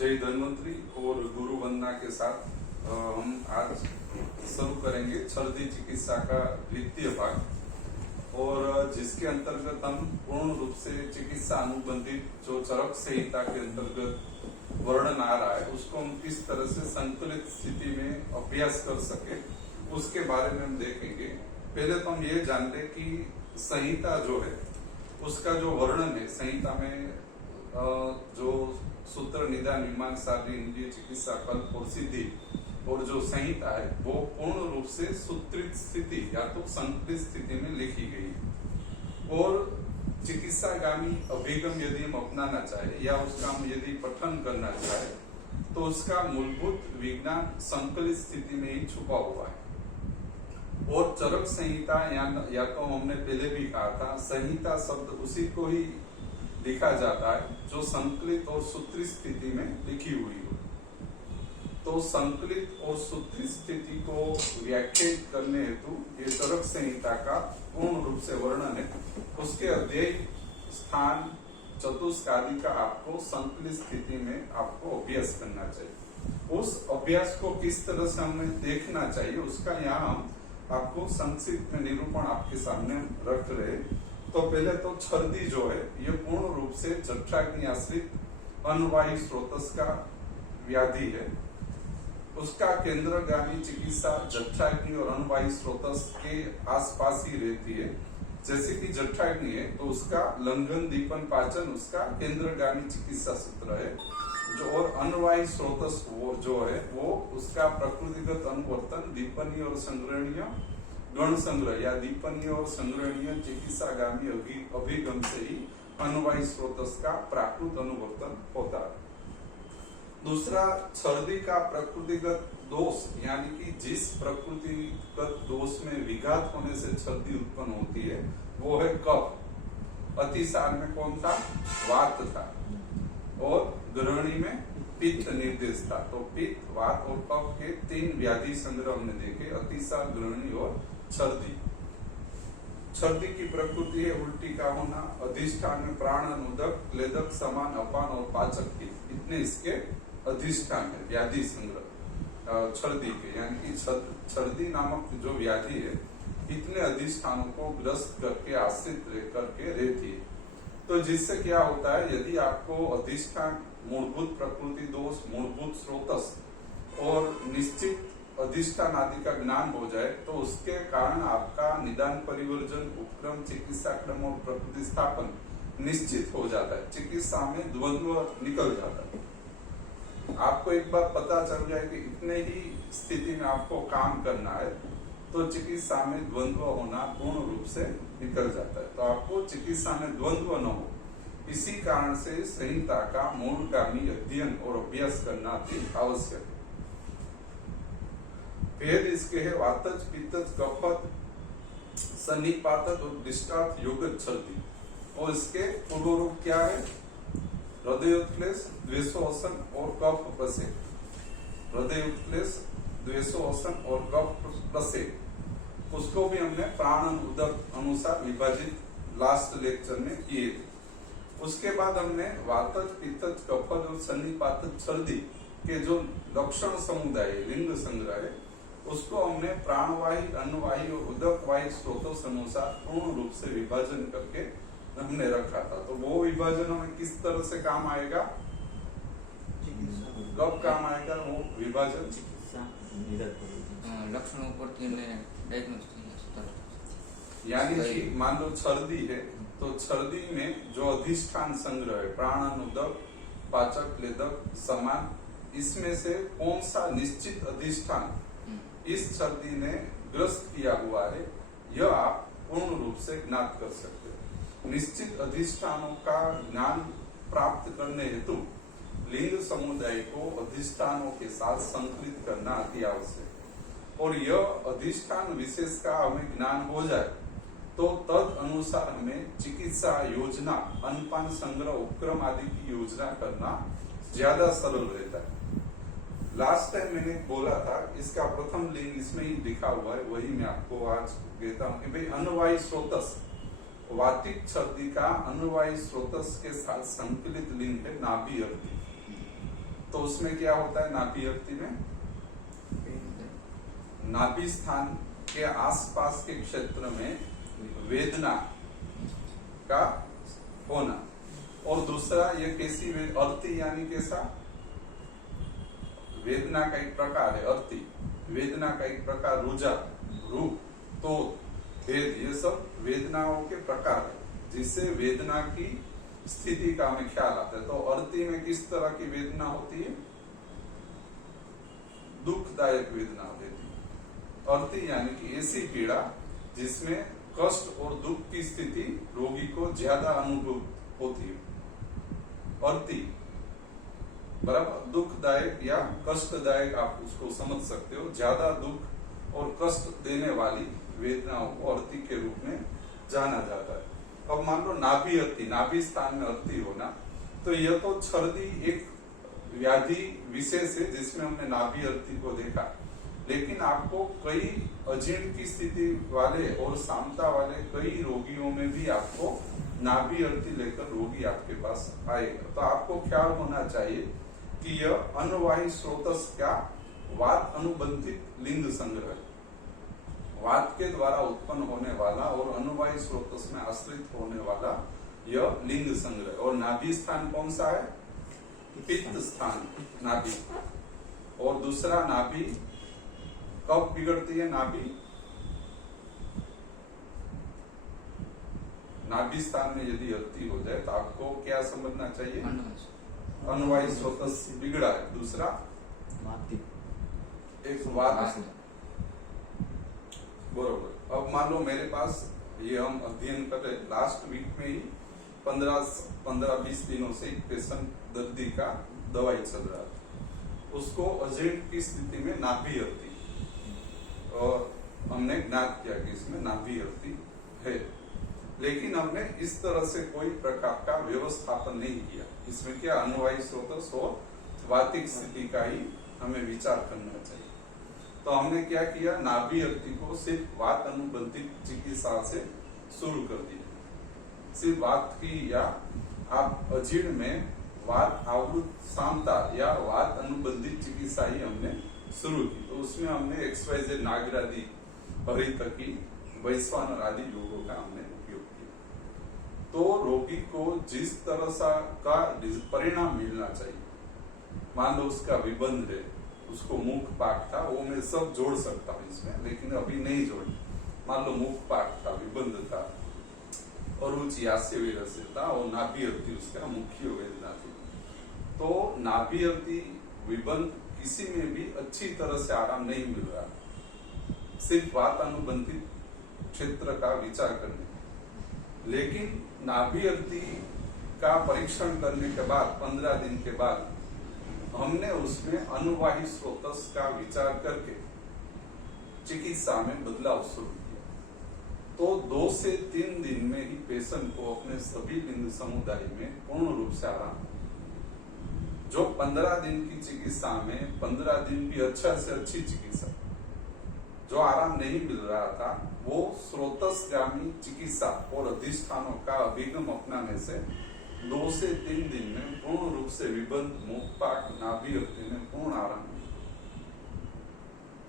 जय धन्वंतरी और गुरु वंदना के साथ हम आज शुरू करेंगे छर्दी चिकित्सा का द्वितीय भाग, और जिसके अंतर्गत हम पूर्ण रूप से चिकित्सा अनुबंधित जो चरक संहिता के अंतर्गत वर्णन आ रहा है उसको हम किस तरह से संकलित स्थिति में अभ्यास कर सके उसके बारे में हम देखेंगे। पहले तो हम ये जान लें कि संहिता जो है उसका जो वर्णन है, संहिता में जो सूत्र निदान मीमांसा इंद्रिय चिकित्सा कल्प और सिद्धि और जो संहिता है वो पूर्ण रूप से सूत्रित स्थिति या तो संकलित स्थिति में लिखी गई है। और चिकित्सागामी अभिगम यदि हम अपनाना चाहे या उसका हम यदि पठन करना चाहे तो उसका मूलभूत विज्ञान संकलित स्थिति में ही छुपा हुआ है। और चरक संहिता या तो हमने पहले भी कहा था, संहिता शब्द उसी को ही लिखा जाता है जो संकलित और सूत्रित स्थिति में लिखी हुई हो। तो संकलित और सूत्रित स्थिति को व्याख्यायित करने हेतु ये चरक संहिता का पूर्ण रूप से वर्णन है। उसके अध्याय स्थान चतुष्क आदि का आपको संकलित स्थिति में आपको अभ्यास करना चाहिए। उस अभ्यास को किस तरह से हमें देखना चाहिए उसका यहाँ हम आपको संक्षिप्त में निरूपण आपके सामने रख रहे। तो पहले तो छर्दी जो है ये पूर्ण रूप से जठराग्नि आश्रित अनवायु स्रोतस का व्याधि है। उसका केंद्रगामी चिकित्सा जठराग्नि और अनवायु स्रोतस के आसपास ही रहती है। जैसे कि जठराग्नि है तो उसका लंघन दीपन पाचन उसका केंद्रगामी चिकित्सा सूत्र है, जो और अनवायु स्रोतस वो जो है वो उसका प्रकृतिगत अनुवर्तन दीपनीय और संग्रहणीय गण संग्रह या दीपनीय और संग्रहणीय चिकित्सागामी अभिगम से ही अनवायु स्रोतस का प्राकृत अनुवर्तन होता है। दूसरा, छर्दी का प्रकृतिगत दोष यानी कि जिस प्रकृतिगत दोष में विघात होने से छर्दी उत्पन्न होती है वो है कफ। अतिसार में कौन था? वात था। और ग्रहणी में पित्त निर्देश था। तो पित्त, वात और कफ के तीन व्याधि संग्रह हमने देखे, अतिसार, ग्रहणी और छर्दी। छर्दी की प्रकृति है उल्टी का होना, अधिष्ठान में प्राण, अनुदक, क्लेदक, समान, अपान और पाचक की इतने इसके अधिष्ठान है व्याधि संग्रह छर्दी के, यानी कि छर्दी नामक जो व्याधि है इतने अधिष्ठानों को ग्रस्त करके आश्रित करके रहती है। तो जिससे क्या होता है, यदि आपको अधिष्ठान, मूलभूत प्रकृति दोष, मूलभूत स्रोतस और निश्चित अधिष्ठान आदि का ज्ञान हो जाए तो उसके कारण आपका निदान परिवर्जन, उपक्रम, चिकित्सा क्रम और प्रकृति स्थापन निश्चित हो जाता है। चिकित्सा में द्वंद्व निकल जाता है। आपको एक बार पता चल जाए कि इतने ही स्थिति में आपको काम करना है तो चिकित्सा में द्वंद्व होना पूर्ण रूप से निकल जाता है। तो आपको चिकित्सा में द्वंद्व न हो, इसी कारण से संहिता का मूलगामी अध्ययन और अभ्यास करना अति आवश्यक है। भेद इसके है वातज, पित्तज, कफत, सन्निपातज और दिष्टार्थ योगज छर्दी। और इसके पूर्व रूप क्या है? हृदयोत्क्लेश, द्वेषोसन और कफ प्रसेद। हृदयोत्क्लेश, द्वेषोसन और कफ प्रसेद उसको भी हमने प्राण उदक अनुसार विभाजित लास्ट लेक्चर में किए थे। उसके बाद हमने वातज, पित्तज, कफज और सन्निपातज छर्दी के जो लक्षण समुदाय लिंग संग्रह है उसको हमने प्राणवाही, अन्नवाही और उदक वाही स्रोतों अनुसार पूर्ण रूप से विभाजन करके हमने रखा था। तो वो विभाजन हमें किस तरह से काम आएगा, कब काम आएगा वो विभाजन? लक्षणों पर यानी कि मान लो छर्दी है तो छर्दी में जो अधिष्ठान संग्रह है प्राण, उदक, पाचक, क्लेदक, समान, इसमें से कौन सा निश्चित अधिष्ठान इस छर्दी ने ग्रस्त किया हुआ है यह आप पूर्ण रूप से ज्ञात कर सकते हैं। निश्चित अधिष्ठानों का ज्ञान प्राप्त करने हेतु लिंग समुदाय को अधिष्ठानों के साथ संकलित करना अति आवश्यक। और यह अधिष्ठान विशेष का हमें ज्ञान हो जाए तो तद अनुसार हमें चिकित्सा योजना, अन्नपान संग्रह, उपक्रम आदि की योजना करना ज्यादा सरल रहता है। लास्ट टाइम मैंने बोला था इसका प्रथम लिंग इसमें ही लिखा हुआ है, वही मैं आपको आज देता हूँ कि भाई अनवायु स्रोतस, वातिक छर्दी का अनवायु स्रोतस के साथ संकलित लिंग है नाभि अर्धी। तो उसमें क्या होता है नाभि अर्ति में? नाभि स्थान के आसपास के क्षेत्र में वेदना का होना। और दूसरा ये कैसी अर्ति यानी कैसा? वेदना का एक प्रकार है अर्ति, वेदना का एक प्रकार रुजा, रूप, तो भेद, ये सब वेदनाओं के प्रकार है जिससे वेदना की स्थिति का हमें ख्याल आता है। तो अर्ति में किस तरह की वेदना होती है? दुखदायक वेदना होती है। अर्ति यानी कि ऐसी पीड़ा जिसमें कष्ट और दुख की स्थिति रोगी को ज्यादा अनुभव होती है। अर्ति बराबर दुखदायक या कष्टदायक, आप उसको समझ सकते हो। ज्यादा दुख और कष्ट देने वाली वेदनाओं को अर्ति के रूप में जाना जाता है। अब मान लो नाभि अर्ति, नाभि स्थान में अर्ति होना, तो यह तो छर्दी एक व्याधि विशेष है जिसमें हमने नाभि अर्ति को देखा। लेकिन आपको कई अजीर्ण की स्थिति वाले और सामता वाले कई रोगियों में भी आपको नाभि अर्ति लेकर रोगी आपके पास आएगा। तो आपको ख्याल होना चाहिए कि यह अनुवाही स्रोतस का वात अनुबंधित लिंग संग्रह, वात के द्वारा उत्पन्न होने वाला और अनुवाही स्रोतस में आश्रित होने वाला यह लिंग संग्रह। और नाभि स्थान कौन सा है? पित्त स्थान नाभि। और दूसरा नाभि कब बिगड़ती है? नाभि स्थान में यदि अर्ति हो जाए तो आपको क्या समझना चाहिए? अनुवाही स्रोतस बिगड़ा है। दूसरा एक वात, बरोबर। अब मान लो मेरे पास ये हम अध्ययन कर रहे, लास्ट वीक में ही 15-20 दिनों से एक पेशेंट दर्दी का दवाई चल रहा था, उसको अजीर्ण की स्थिति में नाभि अर्ति, और हमने ज्ञात किया कि इसमें नाभि अर्ति है। लेकिन हमने इस तरह से कोई प्रकार का व्यवस्थापन नहीं किया। इसमें क्या अनुवाही स्रोतस और वातिक स्थिति का ही हमें विचार करना चाहिए। तो हमने क्या किया? नाभि अर्ति को सिर्फ वात अनुबंधित चिकित्सा से शुरू कर दिया। सिर्फ वात की, या आप अजीर्ण में वात आवृत सामता या वात अनुबंधित चिकित्सा ही हमने शुरू की। तो उसमें हमने XYZ नागरादि, हरितकी, वैश्वानर आदि योगों का हमने उपयोग किया। तो रोगी को जिस तरह का परिणाम मिलना चाहिए, मान लो उसका विबंध है, उसको मुख पाक था, वो मैं सब जोड़ सकता हूँ इसमें, लेकिन अभी नहीं जोड़। मान लो मुख पाक था, विबंध था, अरुचि हास्य विरस था, और नाभि अर्ति उसका मुख्य वेदना थी। तो नाभि अर्ति विबंध किसी में भी अच्छी तरह से आराम नहीं मिल रहा, सिर्फ वात अनुबंधित क्षेत्र का विचार करने। लेकिन नाभि अर्ति का परीक्षण करने के बाद 15 दिन के बाद हमने उसमें अनुवाही स्रोतस का विचार करके चिकित्सा में बदलाव शुरू किया। तो 2 से 3 दिन में ही पेशेंट को अपने सभी लिंग समुदाय में पूर्ण रूप से आराम। जो 15 दिन की चिकित्सा में 15 दिन भी अच्छा से अच्छी चिकित्सा, जो आराम नहीं मिल रहा था, वो स्रोतसगामी चिकित्सा और अधिष्ठानों का अभिगम अपनाने से 2 से 3 दिन में पूर्ण रूप से विबंध, मुखपाक, नाभि अर्ति में पूर्ण आराम।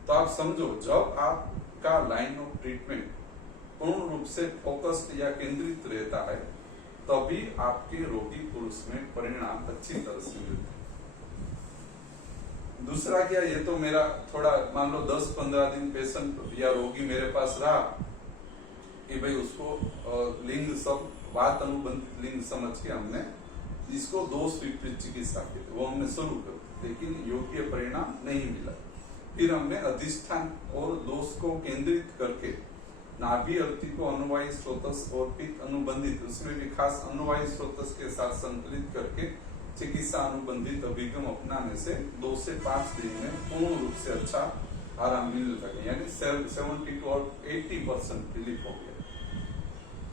तो आप समझो, जब आपका लाइन ऑफ ट्रीटमेंट पूर्ण रूप से फोकस्ड या केंद्रित रहता है, तभी आपके रोगी पुरुष में परिणाम अच्छी तरह से मिलते हैं। दूसरा क्या, ये तो मेरा थोड़ा मान लो 10-15 दिन पेशेंट या रोगी मेरे पास रहा कि भाई उसको लिंग सब वात अनुबंधित लिंग समझ के हमने इसको दोष विपरीत चिकित्सा की, वो हमने शुरू कर, लेकिन योग्य परिणाम नहीं मिला। फिर हमने अधिष्ठान और दोष को केंद्रित करके नाभि अर्ति को अनुवाही स्रोतस और पित्त अनुबंधित, उसमें भी खास अनुवाही स्रोतस के साथ संतुलित करके चिकित्सा अनुबंधित अभिगम अपनाने से 2 से 5 दिन में पूर्ण रूप से अच्छा आराम मिलने लगे, यानी 70 to 80% रिलीफ हो गया।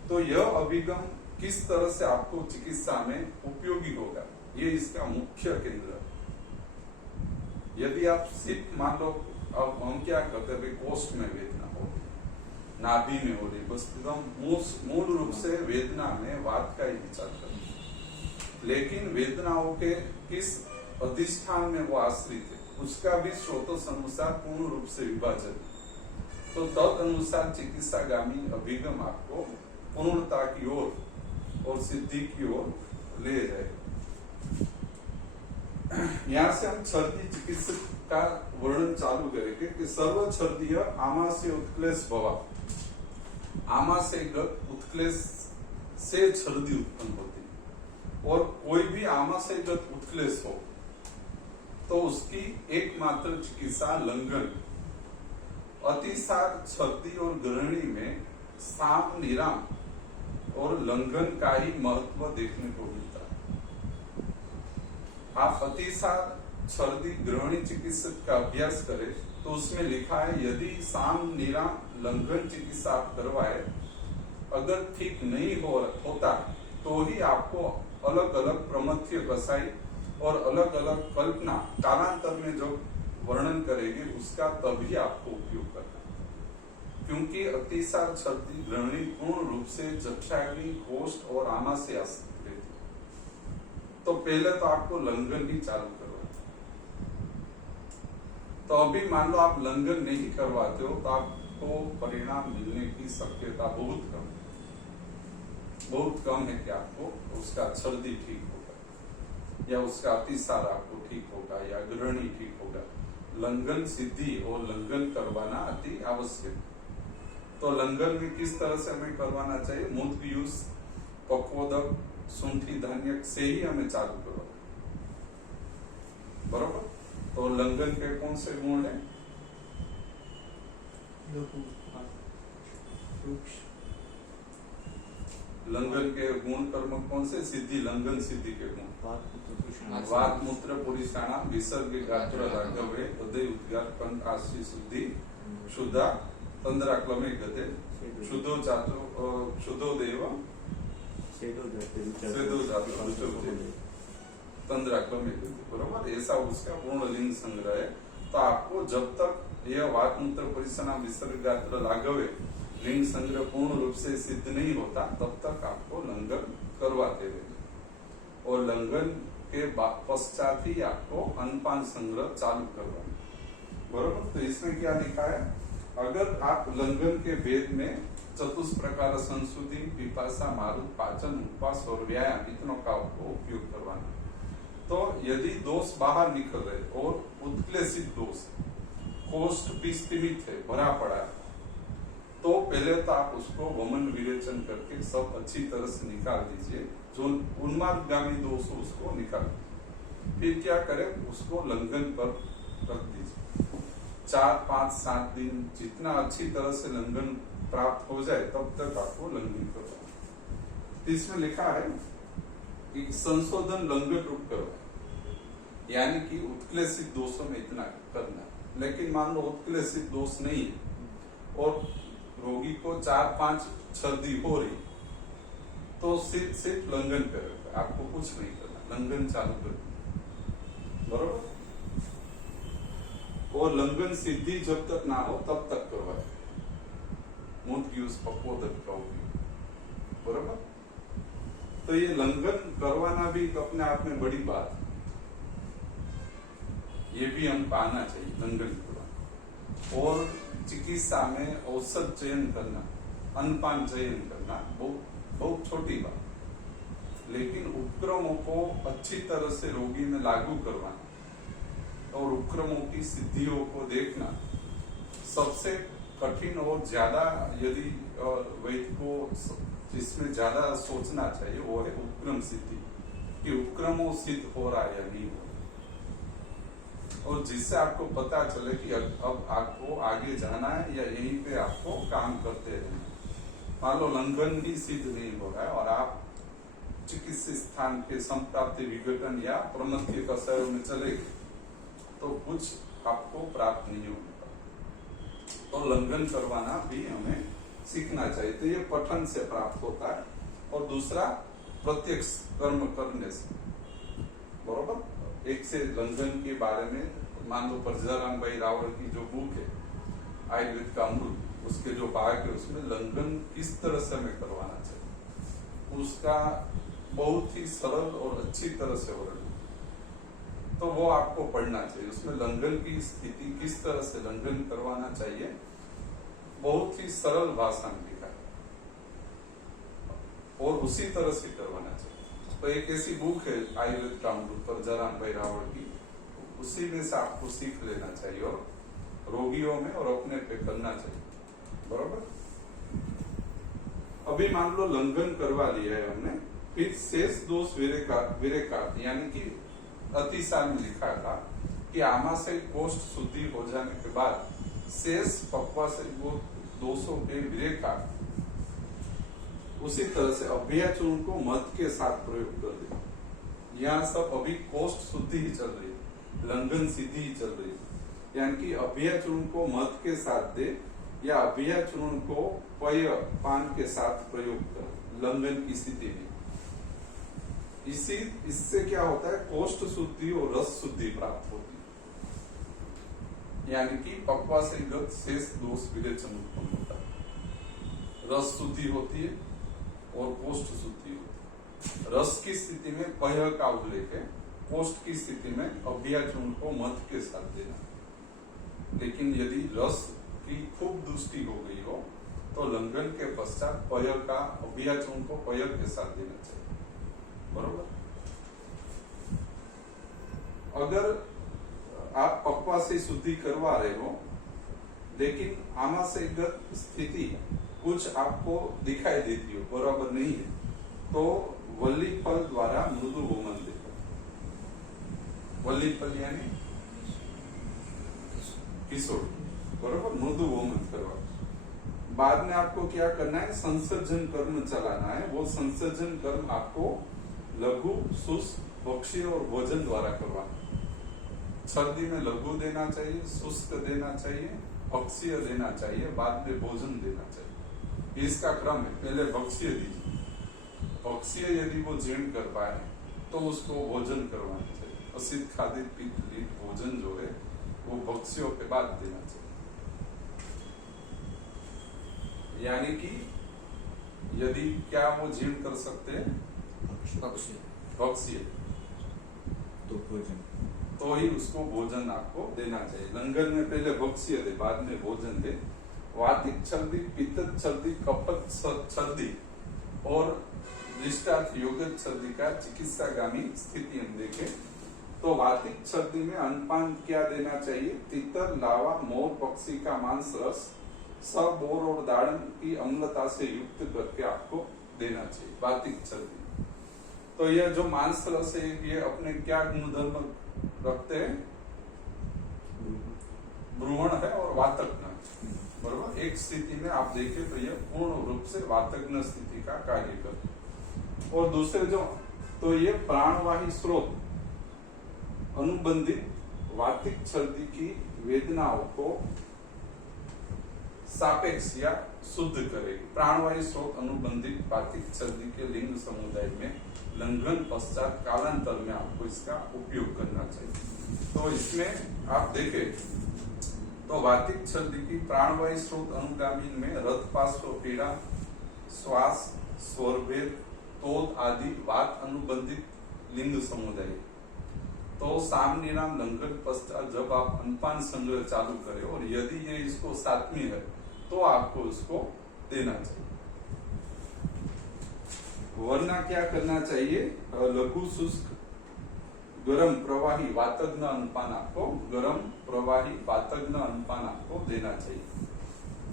तो यह अभिगम किस तरह से आपको चिकित्सा में उपयोगी होगा, ये इसका मुख्य केंद्र है। यदि आप सिर्फ मान लो, अब हम क्या करते हैं, कोष्ठ में वेदना हो रही, नाभि में हो रही, बस एकदम मूल रूप से वेदना में वात का ही विचार करते हैं। लेकिन वेदनाओं के किस अधिष्ठान में वो आश्रित है, उसका भी स्रोतों अनुसार पूर्ण रूप से विभाजन। तो तद अनुसार चिकित्सागामी अभिगम आपको पूर्णता की ओर और सिद्धि की ओर ले जाए। यहाँ से हम छर्दी चिकित्सक का वर्णन चालू करेंगे कि सर्व छर्दीय आमाशय उत्क्लेश भवा, आमाशय उत्क्लेश से छर्दी उत्पन्न होती है। और कोई भी आमाशयगत उत्क्लेश हो तो उसकी एकमात्र चिकित्सा लंघन। अतिसार, छर्दी और ग्रहणी में साम निराम और लंघन का ही महत्व देखने को मिलता है। आप अतिसार, छर्दी, ग्रहणी चिकित्सक का अभ्यास करें तो उसमें लिखा है यदि साम निराम लंघन चिकित्सा आप करवाए, अगर ठीक नहीं होता तो ही आपको अलग अलग प्रमथ्य कसाई और अलग अलग कल्पना कालांतर में जो वर्णन करेंगे उसका तभी आपको उपयोग करना है। क्योंकि अतिसार, छर्दी, ग्रहणी पूर्ण रूप से जठराग्नि, कोष्ठ और आमाशय आश्रित रहती है। तो पहले तो आपको लंघन ही चालू करवाना। तो अभी मान लो आप लंघन नहीं करवाते हो तो आपको परिणाम मिलने की शक्यता बहुत कम है कि आपको उसका छर्दी ठीक होगा या उसका अतिसार आपको ठीक होगा या ग्रहणी ठीक होगा। लंघन सिद्धि और लंघन करवाना अति आवश्यक। तो लंघन में किस तरह से हमें करवाना चाहिए? मुद्गयूस, पक्वोदक, सुंठी धान्य से ही हमें चालू करवाना, बरोबर। तो लंघन के कौन से गुण है? लंघन के गुण कर्म कौन से? सिद्धि, लंघन सिद्धि के गुण वात मूत्र पुरुषाणाम विसर्ग गात्र राघवे हृदय उद्गार कंठ आश्री शुद्धि शुद्धा तंद्राक्लमे गते शुद्धो जातो शुद्धो देव स्वेदो जातो तंद्राक्लमे गते, बरोबर। ऐसा उसका पूर्ण लिंग संग्रह है। तो आपको जब तक यह वात मूत्र पुरुषाणाम विसर्ग गात्र राघवे लिंग संग्रह पूर्ण रूप से सिद्ध नहीं होता तब तक आपको लंघन करवाते रहेंगे। और लंघन के पश्चात ही आपको अन्नपान संग्रह चालू करवाना, बरोबर। तो इसमें क्या लिखा है? अगर आप लंघन के वेद में चतुष्प्रकार संशुद्धि, पिपासा, मारुत, पाचन, उपवास और व्यायाम इतनों का आपको उपयोग करवाना। तो यदि दोष बाहर निकल रहे और उत्क्लेशित दोष, कोष्ठ भी स्तिमित है, भरा पड़ा है, तो पहले तो आप उसको वमन विवेचन करके सब अच्छी तरह से निकाल दीजिए। जो उन्मादगामी दोष हो उसको निकाल दीजिए। फिर क्या करें? उसको लंघन पर रख दीजिए। 4, 5, 7 दिन जितना अच्छी तरह से लंघन प्राप्त हो जाए तब तक आपको लंघन करवाना। इसमें लिखा है कि संशोधन लंघन रूप करवाए, यानी कि उत्क्लेशित दोषों में इतना करना। लेकिन मान लो उत्क्लेशित दोष नहीं है और रोगी को 4-5 छर्दी हो रही तो सिर्फ लंघन करेगा, आपको कुछ नहीं करना, लंघन चालू कर, बरोबर। और लंघन सिद्धि जब तक ना हो तब तक करवाए, मुद्गयूस, पक्वोदक का उपयोग, बरोबर। तो ये लंघन करवाना भी अपने आप में बड़ी बात है, ये भी हमको आना चाहिए लंघन करवाना। और चिकित्सा में औषध चयन करना, अन्नपान चयन करना बहुत छोटी बात, लेकिन उपक्रमों को अच्छी तरह से रोगी में लागू करवाना और उपक्रमों की सिद्धियों को देखना सबसे कठिन और ज्यादा, यदि वैद्य को जिसमें ज्यादा सोचना चाहिए वो है उपक्रम सिद्धि, कि उपक्रमों सिद्ध हो रहा है या नहीं हो रहा, और जिससे आपको पता चले कि अब आपको आगे जाना है या यहीं पे आपको काम करते रहना। मान लो लंघन ही सिद्ध नहीं हो रहा है और आप चिकित्सा स्थान के संप्राप्ति विघटन या प्रमथ्य कसायों में चले गए तो कुछ आपको प्राप्त नहीं होगा। तो लंघन करवाना भी हमें सीखना चाहिए। तो ये पठन से प्राप्त होता है और दूसरा प्रत्यक्ष कर्म करने से, बरोबर। एक से लंघन के बारे में मान लो परजाराम भाई रावल की जो बुक है आयुर्वेद का अमृत, उसके जो भाग है उसमें लंघन किस तरह से हमें करवाना चाहिए उसका बहुत ही सरल और अच्छी तरह से वर्णन। तो वो आपको पढ़ना चाहिए। उसमें लंघन की स्थिति किस तरह से लंघन करवाना चाहिए, बहुत ही सरल भाषा में लिखा है और उसी तरह से करवाना चाहिए। तो एक ऐसी बुक है आयुर्वेद कामरूप पर जरान भाई रावल की, उसी में से आपको सीख लेना चाहिए और रोगियों में और अपने पे करना चाहिए। बरोबर। अभी मान लो लंघन करवा लिया है हमने, फिर शेष दोष विरेकार्थ यानी कि अतिसार में लिखा था कि आमाशय कोष्ठ शुद्धि हो जाने के बाद शेष पक्वाशय दोषों के विरेकार्थ उसी तरह से अभ्याचूर्ण को मध के साथ प्रयोग कर दे। यहाँ सब अभी कोष्ठ शुद्धि ही चल रही है, लंघन सिद्धि ही चल रही है, यानी कि अभ्याचूर्ण को मध के साथ दे या अभ्याचूर्ण को पेय पान के साथ प्रयोग कर लंघन की स्थिति में। इससे क्या होता है, कोष्ठ शुद्धि और रस शुद्धि प्राप्त होती है, यानी कि पक्वाशयगत शेष दोष विरेचन उत्पन्न होता है। रस शुद्धि होती है और कोष्ठ शुद्धि होती है। रस की स्थिति में पेय का उल्लेख है, कोष्ठ की स्थिति में अभ्याचूर्ण को मध के साथ देना। लेकिन यदि रस की खूब दृष्टि हो गई हो तो लंघन के पश्चात पेय का अभ्याचूर्ण को पेय के साथ देना चाहिए। बरोबर। अगर आप पक्वाशय शुद्धि करवा रहे हो लेकिन आमाशयगत स्थिति कुछ आपको दिखाई देती हो, बराबर नहीं है, तो वल्ली फल द्वारा मृदु होमन देते। वल्ली फल यानी किशोर, बराबर, मृदु होमन करवा। बाद में आपको क्या करना है, संसर्जन कर्म चलाना है। वो संसर्जन कर्म आपको लघु, शुष्क, भक्षीय और भोजन द्वारा करवाना। सर्दी में लघु देना चाहिए, शुष्क देना चाहिए, भक्षीय देना चाहिए, बाद में भोजन देना चाहिए। इसका क्रम है, पहले भक्षीय दीजिए। भक्षीय यदि वो जीर्ण कर पाए तो उसको भोजन करवाना चाहिए। असित खादित पित्त भोजन जो है वो भक्षियों के बाद देना चाहिए। यानी कि यदि क्या वो जीर्ण कर सकते हैं, भक्षीय तो भोजन, तो ही उसको भोजन आपको देना चाहिए। लंघन में पहले भक्षीय दे, बाद में भोजन दे। वातिक छर्दी, पित्त छर्दी, कफत छर्दी और दृष्टार्थ योगत छर्दी का चिकित्सागामी स्थिति हम देखें तो वातिक छर्दी में अन्नपान क्या देना चाहिए, तितर, लावा, मोर पक्षी का मांस रस सब बोर और दाड़म की अम्लता से युक्त करके आपको देना चाहिए वातिक छर्दी। तो यह जो मांस रस है ये अपने क्या गुणधर्म रखते हैं, ब्रुवण है और वातज्ञ, बराबर। एक स्थिति में आप देखें तो यह पूर्ण रूप से वातज्ञ स्थिति का कार्य करते। और दूसरे जो तो ये प्राणवाही स्रोत अनुबंधित वातिक छर्दी की वेदनाओं को सापेक्ष या शुद्ध करेगी। प्राणवायु स्रोत अनुबंधित वातिक छर्दी के लिंग समुदाय में लंघन पश्चात कालांतर में आपको इसका उपयोग करना चाहिए। तो इसमें आप देखें तो वातिक छर्दी की प्राणवायु स्रोत अनुगामी में रक्तपार्श्व पीड़ा, श्वास, स्वरभेद, तोद आदि वात अनुबंधित लिंग समुदाय। तो सामनिराम लंघन पश्चात जब आप अन्नपान संग्रह चालू करें और यदि ये इसको सात्मी है तो आपको उसको देना चाहिए। वरना क्या करना चाहिए, लघु, शुष्क, गरम, प्रवाही, वातज्ञ अन्नपान आपको गरम, प्रवाही, वातज्ञ अन्नपान आपको देना चाहिए।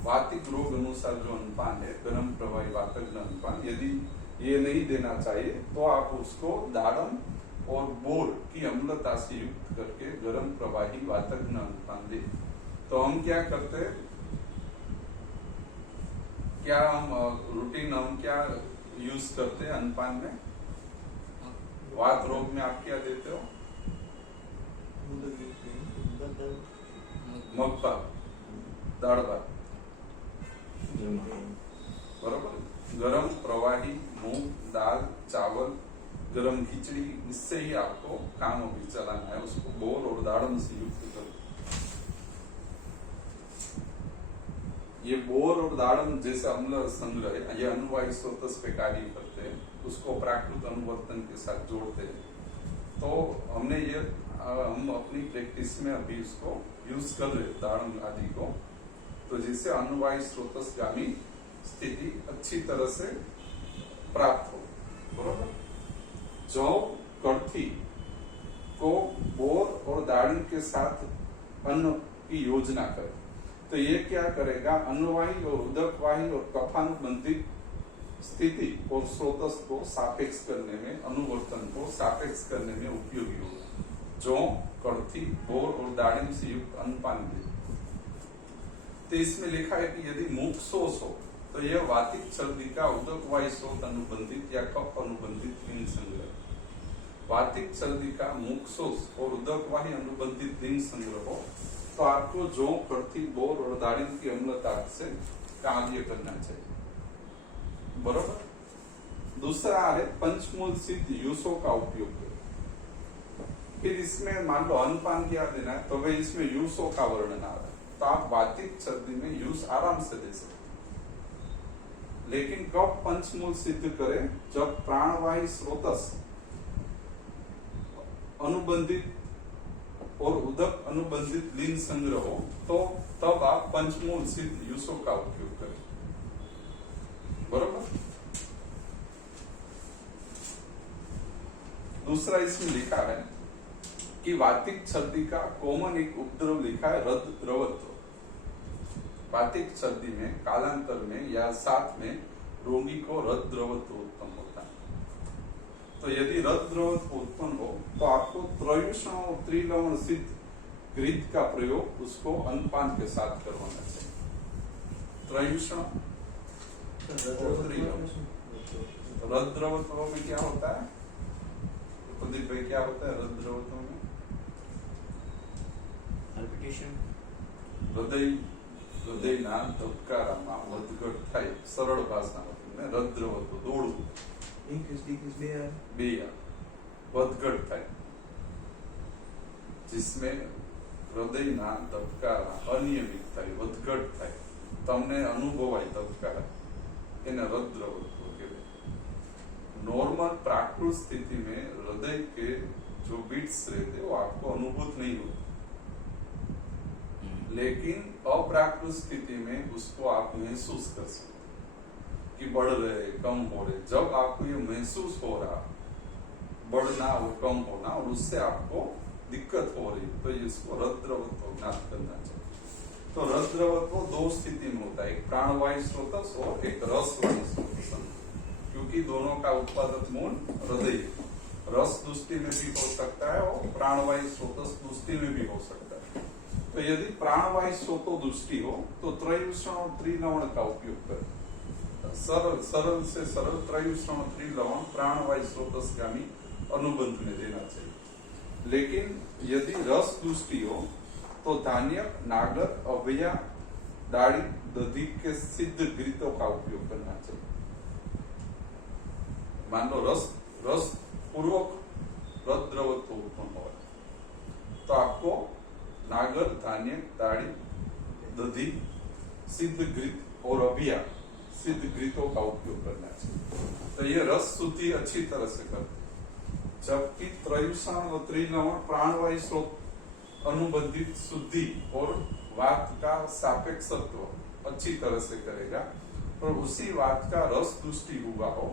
वातिक रोग अनुसार जो अन्नपान है, गरम, प्रवाही, वातज्ञ अन्नपान, यदि ये नहीं देना चाहिए तो आप उसको दाड़म और बोर की अम्लता से युक्त करके गरम, प्रवाही, वातज्ञ अन्नपान दे। तो हम क्या करते हैं, क्या हम रूटीन हम क्या यूज करते हैं अन्नपान में, वात रोग में आप क्या देते हो, मक्का, दाल भात, बराबर। गरम, प्रवाही, मूंग दाल, चावल, गरम खिचड़ी, इससे ही आपको काम अभी चलाना है। उसको बोर और दाड़म से युक्त कर। ये बोर और दाड़म जैसे अम्ल संग्रह ये अनुवायु स्रोत पे कार्य करते हैं, उसको प्राकृत अनुवर्तन के साथ जोड़ते हैं। तो हमने ये हम अपनी प्रैक्टिस में अभी उसको यूज कर रहे दाढ़ आदि को, तो जिससे अनुवायु स्रोतसगामी स्थिति अच्छी तरह से प्राप्त हो। बरोबर। जौ कड़थी को बोर और दाढ़ी के साथ अन्न की योजना करे तो ये क्या करेगा, अन्नवाही और उदकवाही और कफानुबंधित स्थिति और स्रोतस को सापेक्ष करने में, अनुवर्तन को सापेक्ष करने में उपयोगी होगा। जौ कड़थी बोर और दाढ़ी से युक्त अन्नपान दे। तो इसमें लिखा है कि यदि मुख शोष हो तो यह वातिक सर्दी का उदकवाही स्रोत अनुबंधित या कफ अनुबंधित लिंग संग्रह। वातिक सर्दी का मुख शोष और उदकवाही अनुबंधित लिंग संग्रह हो तो आपको जौ कड़थी बोर और दाढ़ी की अम्लता से कार्य करना चाहिए। बरोबर। दूसरा है पंचमूल सिद्ध यूसो का उपयोग करें। फिर इसमें मान लो अन्नपान क्या देना है तो वे इसमें यूसो का वर्णन आ रहा है, तो आप वातिक सर्दी में यूस आराम से दे सकते। लेकिन कब पंचमूल सिद्ध करें, जब प्राणवाही स्रोतस अनुबंधित और उदक अनुबंधित लीन संग्रह हो तो तब आप पंचमूल सिद्ध यूसो का उपयोग करें। बरोबर। दूसरा इसमें लिखा है कि वातिक सर्दी का कॉमन एक उपद्रव लिखा है रद्रवत्व। वातिक सर्दी में कालांतर में या साथ में रोगी को रद्रवत्व उत्पन्न होता है। तो यदि रद्रवत्व उत्पन्न हो तो आपको त्रयुषण और त्रिलवण सिद्ध घृत का प्रयोग उसको अन्नपान के साथ करवाना चाहिए। त्रयुषण रद्रवत्व में क्या होता है प्रदीप भाई, क्या होता है रद्रवत्व में? हृदय ना धबकाराમાં વધઘટ થાય સરળ ભાષામાં રદ્રવત્વ દોડવું બે વધઘટ થાય जिसमें हृदय ना धबकारा अनियमित થાય વધઘટ થાય તમને અનુભવાય ધબકારા એને રદ્રવત્વ કહેવાય। नॉर्मल प्राकृत स्थिति में हृदय के जो बीट्स रहते वो आपको अनुभूत नहीं होते, लेकिन अप्राकृत स्थिति में उसको आप महसूस कर सकते कि बढ़ रहे कम हो रहे। जब आपको ये महसूस हो रहा बढ़ना और कम होना और उससे आपको दिक्कत हो रही तो इसको रद्रवत्व ज्ञात करना चाहिए। तो रद्रवत्व दो स्थिति में होता है, एक प्राणवायु स्रोतस और एक रसवायु स्रोतस, क्योंकि दोनों का उत्पादक मूल हृदय रस दृष्टि में भी हो सकता है और प्राणवायु स्रोतस दृष्टि में भी हो सकता है। तो यदि प्राणवायु स्रोतो दृष्टि हो तो त्रयुषण और त्रिलवण का उपयोग करें। सरल से सरल त्रयुषण और त्रिलवण प्राणवायु स्रोतसगामी अनुबंध में देना चाहिए। लेकिन यदि रस दृष्टि हो तो धान्य नागर अभया दाढ़ी दधी के सिद्ध घृतों का उपयोग करना चाहिए। मान लो रस पूर्वक रद्रवत्व उत्पन्न हो तो आपको नागर धान्य दाढ़ी दधी सिद्ध घृत और अभिया सिद्ध घृतों का उपयोग करना चाहिए। तो ये रस शुद्धि अच्छी तरह से करते, जबकि त्रयुषण और त्रिलवण प्राणवायु स्रोत अनुबंधित शुद्धि और वात का सापेक्षत्व अच्छी तरह से करेगा। और उसी वात का रस दृष्टि हुआ हो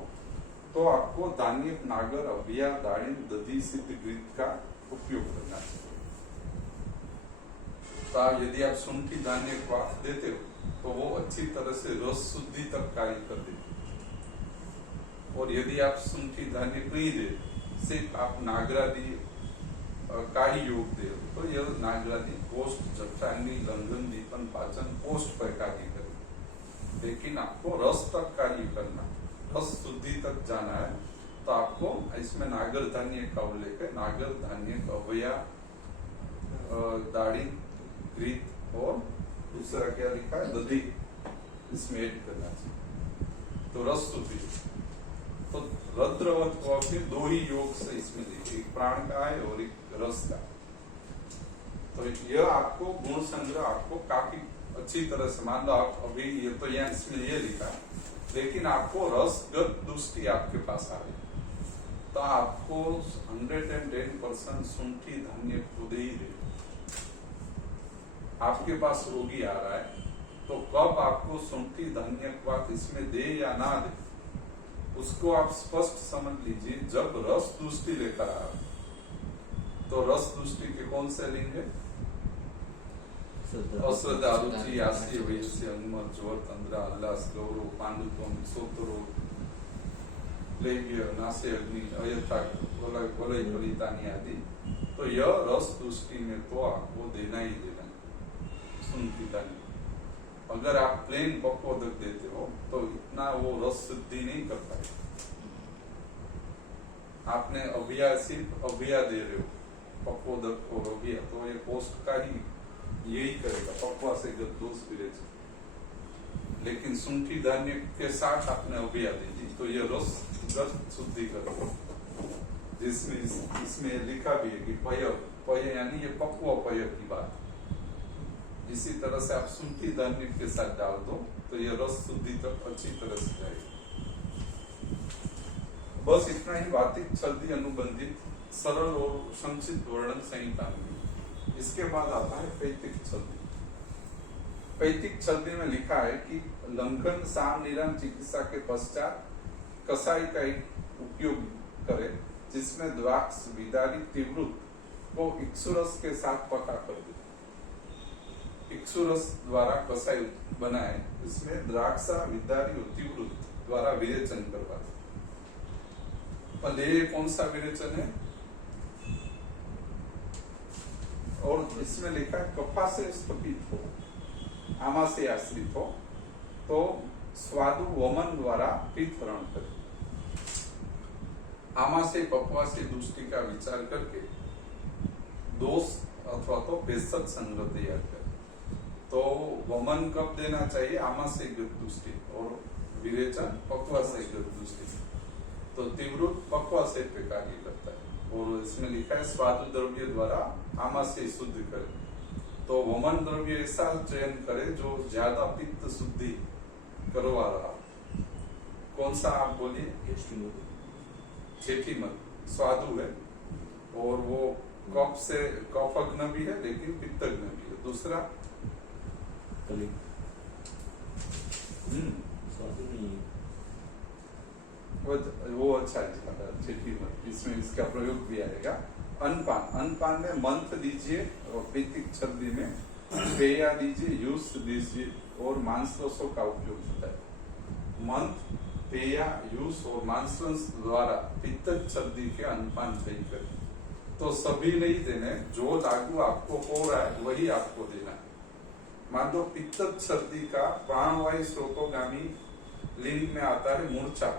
तो आपको धान्य नागर अभिया दाढ़ी दधी सिद्ध घृत का उपयोग करना चाहिए। तो यदि आप शुंठी धान्य को आप देते हो तो वो अच्छी तरह से रस शुद्धि तक कार्य कर देते। और यदि आप शुंठी धान्य नहीं दे, सिर्फ आप नागरादि का ही योग दे तो यह नागरादि कोष्ठ जठरांगी लंघन दीपन पाचन कोष्ठ पर कार्य करे। लेकिन आपको रस तक कार्य करना, रस शुद्धि तक जाना है तो आपको इसमें नागर धान्य का उल्लेख है। नागर धान्य अभया दाढ़ी घृत और दूसरा क्या लिखा है दधी, इसमें ऐड करना चाहिए। तो रस शुद्धि तो रद्रवत्व के दो ही योग से इसमें देखिए, एक प्राण का है और एक रस का। तो यह आपको गुण संग्रह आपको काफी अच्छी तरह से, मान लो आप अभी ये तो यहाँ इसमें ये लिखा है, लेकिन आपको रसगत दृष्टि आपके पास आ रही तो आपको 110% शुंठी धान्य खुद ही दे। आपके पास रोगी आ रहा है तो कब आपको शुंठी धान्य क्वाथ इसमें दे या ना दे, उसको आप स्पष्ट समझ लीजिए। जब रस दुष्टि लेकर आ रहा है तो रस दुष्टि के कौन से लिंग है? अश्रद्धा, रुचि, आशी, वैश्य, अनुमत, ज्वर, तंद्रा, अल्लास, गौरव, पांडुत्व, सोतरो, लेग्य, नासे, अग्नि, अयथा, वलय, फलितानी आदि। तो यह रस दुष्टि में तो आपको देना ही देना, सुनता नहीं। अगर आप प्लेन पक्वोदक देते हो तो इतना वो रस शुद्धि नहीं कर पाए। आपने अभिया सिर्फ अभिया दे रहे हो, पक्वोदक और अभिया, तो ये पोस्ट का ही यही करेगा, पक्वा से दोष विरेच। लेकिन शुंठी धान्य के साथ आपने अभिया दे दी तो ये रस शुद्धि करेगा। जिसमें इसमें लिखा भी है कि पय, पय यानी ये पक्व पय की बात। इसी तरह से आप शुंठी धान्य के साथ डाल दो तो ये रस शुद्धि तक अच्छी तरह से जाएगी। बस इतना ही वातिक छल्दी अनुबंधित सरल और संक्षिप्त वर्णन संहिता में। इसके बाद आता है पैतिक छल्दी। पैतिक छल्दी में लिखा है कि लंघन साम निरम चिकित्सा के पश्चात कसाई का एक उपयोग करे जिसमें द्राक्ष, विदारी, तिवृत को इक्षुरस के साथ पका कर दे। इक्षुरस द्वारा कसाई बनाए, इसमें द्राक्षा, विदारी और तिवृत द्वारा विरेचन करवा। ये कौन सा विरेचन है? और इसमें लिखा है कफा से स्थापित हो, आमा से आश्रित हो तो स्वादु वमन द्वारा पित्तहरण करे। आमा से पक्वा से दुष्टि का विचार करके दोष अथवा तो भेषज संग्रह तैयार करे। तो वमन कब देना चाहिए? आमा से दुष्टि और विरेचन पक्वा से दुष्टि। तो तिवृत पक्वा से पे कार्य करता है। और इसमें लिखा है स्वादु द्रव्य द्वारा आमा से शुद्ध करे। तो वमन द्रव्य ऐसा चयन करे जो ज्यादा पित्त शुद्धि करवा रहा। कौन सा आप बोलिए? छेठी मत स्वादु है और वो कफ से कफग्न भी है लेकिन पित्तग्न भी है। दूसरा स्वादु नहीं है वो अच्छा है छेठी मत, इसमें इसका प्रयोग भी आएगा। अनपान, अनपान में मंथ दीजिए और पैतिक छल्दी में पेया दीजिए, यूस दीजिए और मांसरसों का उपयोग होता है। मंथ, पेया, यूस और मांसरस द्वारा पित्तक छल्दी के अनपान सही करें। तो सभी नहीं देने, जो लागू आपको हो रहा है वही आपको देना है। मान लो पित्तक छल्दी का प्राणवायु स्रोतोगामी लिंग में आता है मूर्छा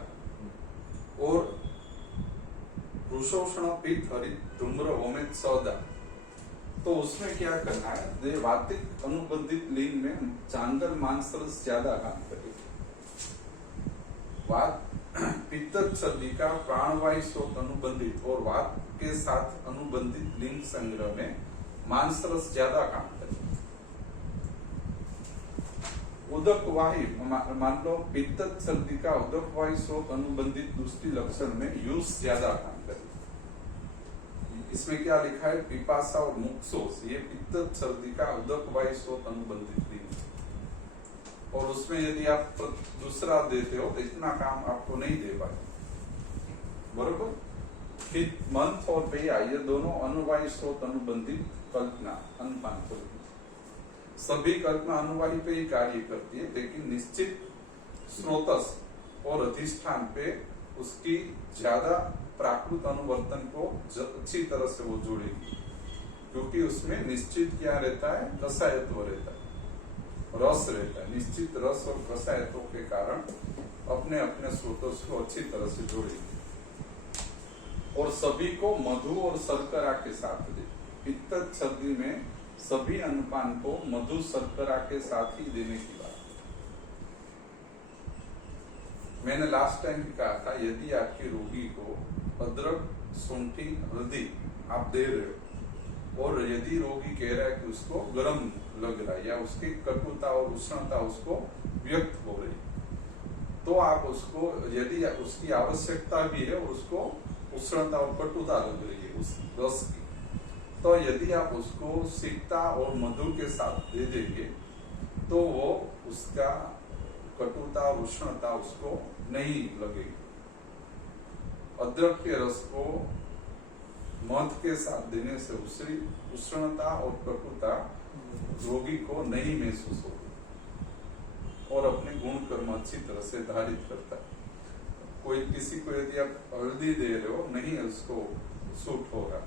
और रुशोषण, पित्त, हरित, धूम्र, होमित, सौदा। तो उसमें क्या करना है? वातिक अनुबंधित लिंग में चांगल मांसरस ज्यादा काम करेगा। वात पित्तक छल्दी का प्राणवायु स्रोत अनुबंधित और वात के साथ अनुबंधित लिंग संग्रह में मांसरस ज्यादा काम करेगा। उदक वायु, मान लो पित्तक छल्दी का उदक वायु स्रोत अनुबंधित दुष्टि लक्षण में यूस ज्यादा काम करे। इसमें क्या लिखा है? पिपासा और मुक्सोस, ये पित्तक छल्दी का उदक वायु स्रोत अनुबंधित लिंग। और उसमें यदि आप दूसरा देते हो तो इतना काम आपको नहीं दे पाए, बरोबर। फिर मंथ और पेया ये दोनों अनुवायु स्रोत अनुबंधित कल्पना अनपान करती। सभी कल्पना अनुवायु पे ही कार्य करती है लेकिन निश्चित स्रोतस और अधिष्ठान पे उसकी ज्यादा प्राकृत अनुवर्तन को अच्छी तरह से वो जोड़ेगी, क्योंकि उसमें निश्चित क्या रहता है? कसायत्व रहता है, रस रहता है। निश्चित रस और कसायत्व के कारण अपने अपने स्रोतों को अच्छी तरह से जोड़ेगी। और सभी को मधु और शर्करा के साथ दे। पित्तक छल्दी में सभी अन्नपान को मधु शर्करा के साथ ही देने की बात। मैंने लास्ट टाइम भी कहा था, यदि आपके रोगी को अदरक, शुंठी, हल्दी आप दे रहे हो और यदि रोगी कह रहा है कि उसको गर्म लग रहा है या उसकी कटुता और उष्णता उसको व्यक्त हो रही, तो आप उसको, यदि उसकी आवश्यकता भी है और उसको उष्णता और कटुता लग रही है उस रस की, तो यदि आप उसको शीतता और मधु के साथ दे देंगे तो वो उसका कटुता और उष्णता उसको नहीं लगेगी। अदरक के रस को मध के साथ देने से उसकी उष्णता और कटुता रोगी को नहीं महसूस होगी और अपने गुण कर्म अच्छी तरह से धारित करता है। कोई किसी को यदि आप हल्दी दे रहे हो, नहीं उसको सूट होगा,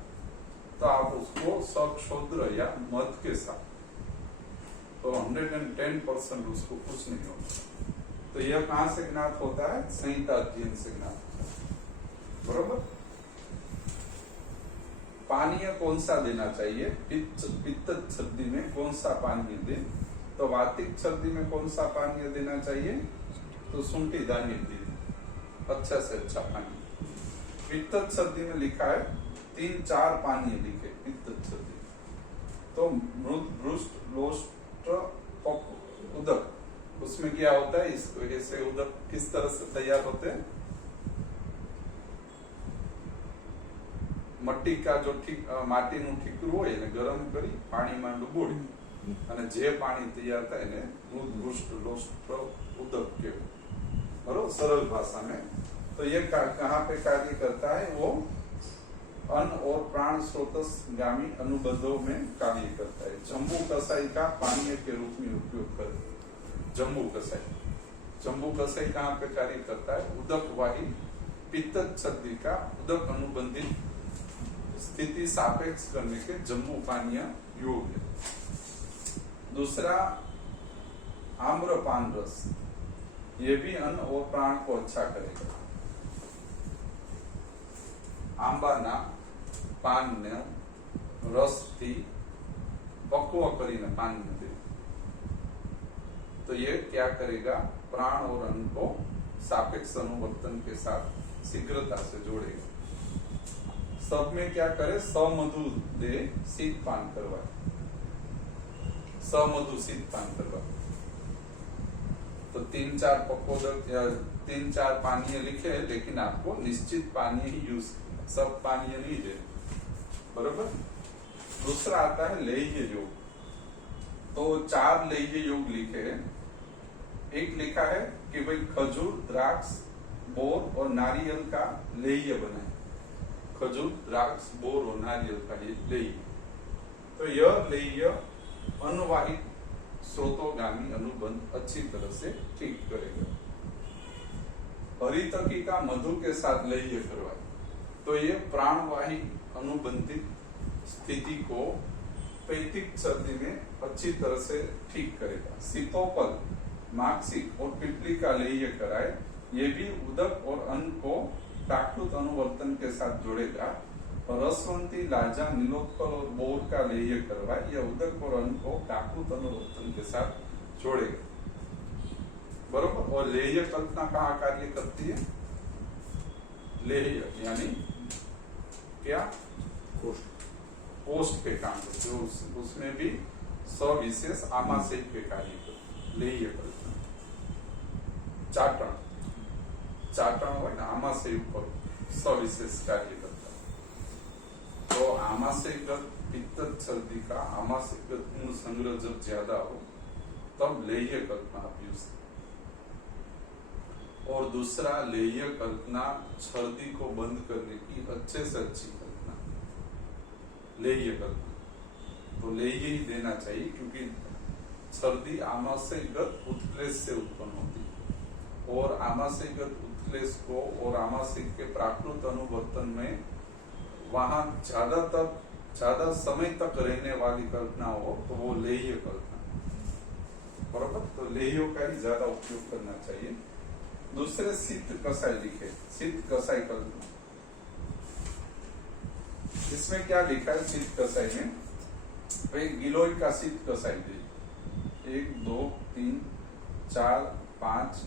तो आप उसको सक्षोद्र या मध के साथ, तो 110% उसको कुछ नहीं होगा। तो यह कहां से ज्ञात होता है? संहिता अध्ययन से ज्ञात होता है। बरोबर। पानीय कौन सा देना चाहिए? पित्त सर्दी में कौन सा पानीय दे? तो वातिक सर्दी में कौन सा पानीय देना चाहिए? तो शुंठी दानी दी, अच्छा से अच्छा पानी। पित्त सर्दी में लिखा है 3-4 पानीय लिखे पित्त सर्दी। तो मृद, भ्रुष्ट, लोष्ट, उदक, उसमें क्या होता है? इस वजह से उदक किस तरह से तैयार होते हैं? मट्टी का जो माटीનું ઠીકરું હોય એને ગરમ કરી પાણીમાં ડૂબોળી અને જે પાણી તૈયાર થાય એને મૃદ, ભ્રુષ્ટ, લોષ્ટ, ઉદક કહેવાય। बरोबर, सरल भाषा में। तो ये कहाँ पे कार्य करता है? वो अन्न और प्राण स्रोतसगामी अनुबंधों में कार्य करता है। जम्बू कसाई का पानीय के रूप में उपयोग करें। जम्बू कसाई कहाँ पे कार्य करता है? उदक वाही पित्त सर्दी का उदक अनुबंधित स्थिति सापेक्ष करने के जम्बू पानीय योग्य। दूसरा आम्रपान रस, ये भी अन्न और प्राण को अच्छा करेगा। आंबाना पान रस थी पक्व करीने पान दे, तो ये क्या करेगा? प्राण और अन्न को सापेक्ष अनुवर्तन के साथ शीघ्रता से जोड़ेगा। सब में क्या करे? समधु दे शीत पान करवाए, समधु शीत पान करवाए। तो 3-4 पक्वोदक या 3-4 पानीय लिखे, लेकिन आपको निश्चित पानीय ही यूज, सब पानीय नहीं दे। बरोबर। दूसरा आता है लेह्य योग। तो 4 लेह्य योग लिखे हैं। एक लिखा है कि भाई खजूर, द्राक्ष, बोर और नारियल का लेह्य बनाए। खजूर, द्राक्ष, बोर और नारियल का लेह्य। तो यह लेह्य अनुवाहित स्रोतोगामी अनुबंध अच्छी तरह से ठीक करेगा। हरितकी का मधु के साथ लेह्य करवाए, तो ये प्राणवाही अनुबंधित स्थिति को पैतिक सर्दी में अच्छी तरह से ठीक करेगा। सीतोपल, मार्क्सिक और पिपली का लेह्य कराए, ये भी उदक और अन्न को प्राकृत अनुवर्तन के साथ जोड़ेगा। और रसवंती, लाजा, नीलोत्पल और बोर का लेह्य करवाए, यह उदक और अन्न को प्राकृत अनुवर्तन के साथ जोड़ेगा। बरोबर। और लेह्य कल्पना कहाँ कार्य करती है? लेह्य यानी क्या? पोस्ट पे काम करते हैं, उसमें भी सविशेष आमाशय पे कार्य करते हैं। लेह्य कल्पना चाटन हो ना, आमाशय ऊपर सविशेष कार्य करता है। तो आमाशयगत पित्त सर्दी का आमाशयगत गुण संग्रह जब ज्यादा हो तब लेह्य कल्पना आप यूज। और दूसरा लेह्य कल्पना सर्दी को बंद करने की अच्छे से अच्छी कल्पना, लेह्य कल्पना। तो लेह्य ही देना चाहिए, क्योंकि सर्दी आमाशयगत उत्क्लेश से उत्पन्न होती है और आमाशयगत उत्क्लेश को और आमाशय के प्राकृत अनुवर्तन में वहां ज्यादा समय तक रहने वाली कल्पना हो तो वो लेह्य कल्पना। बराबर। तो लेह्यों का ही ज्यादा उपयोग करना चाहिए। दूसरे शीत कसाई लिखे, शीत कसाई कल्पना। इसमें क्या लिखा है? शीत कसाई में एक गिलोय का शीत कसाई दे, 1, 2, 3, 4, 5,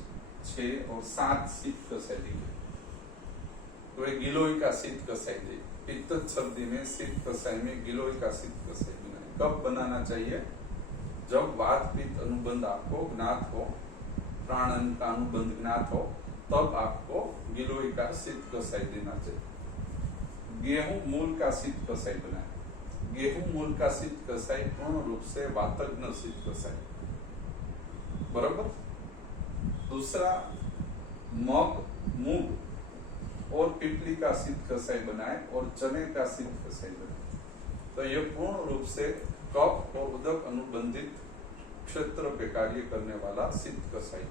6 और 7 शीत कसाई लिखे। तो एक गिलोय का शीत कसाई दे। पित्त सर्दी में शीत कसाई में गिलोय का शीत कसाई बनाए। कब बनाना चाहिए? जब वात पित्त अनुबंध आपको ज्ञात हो, प्राणन का अनुबंध ज्ञात हो, तब आपको गिलोय का शीत कसाई देना चाहिए। गेहूं मूल का शीत कसाई बनाए। गेहूं मूल का शीत कसाई पूर्ण रूप से वातज्ञ शीत कसाई, बराबर। दूसरा, मग, मूंग और पिपली का शीत कसाई बनाए और चने का शीत कसाई बनाए। तो यह पूर्ण रूप से कफ और उदक अनुबंधित क्षेत्र पे कार्य करने वाला शीत कसाई।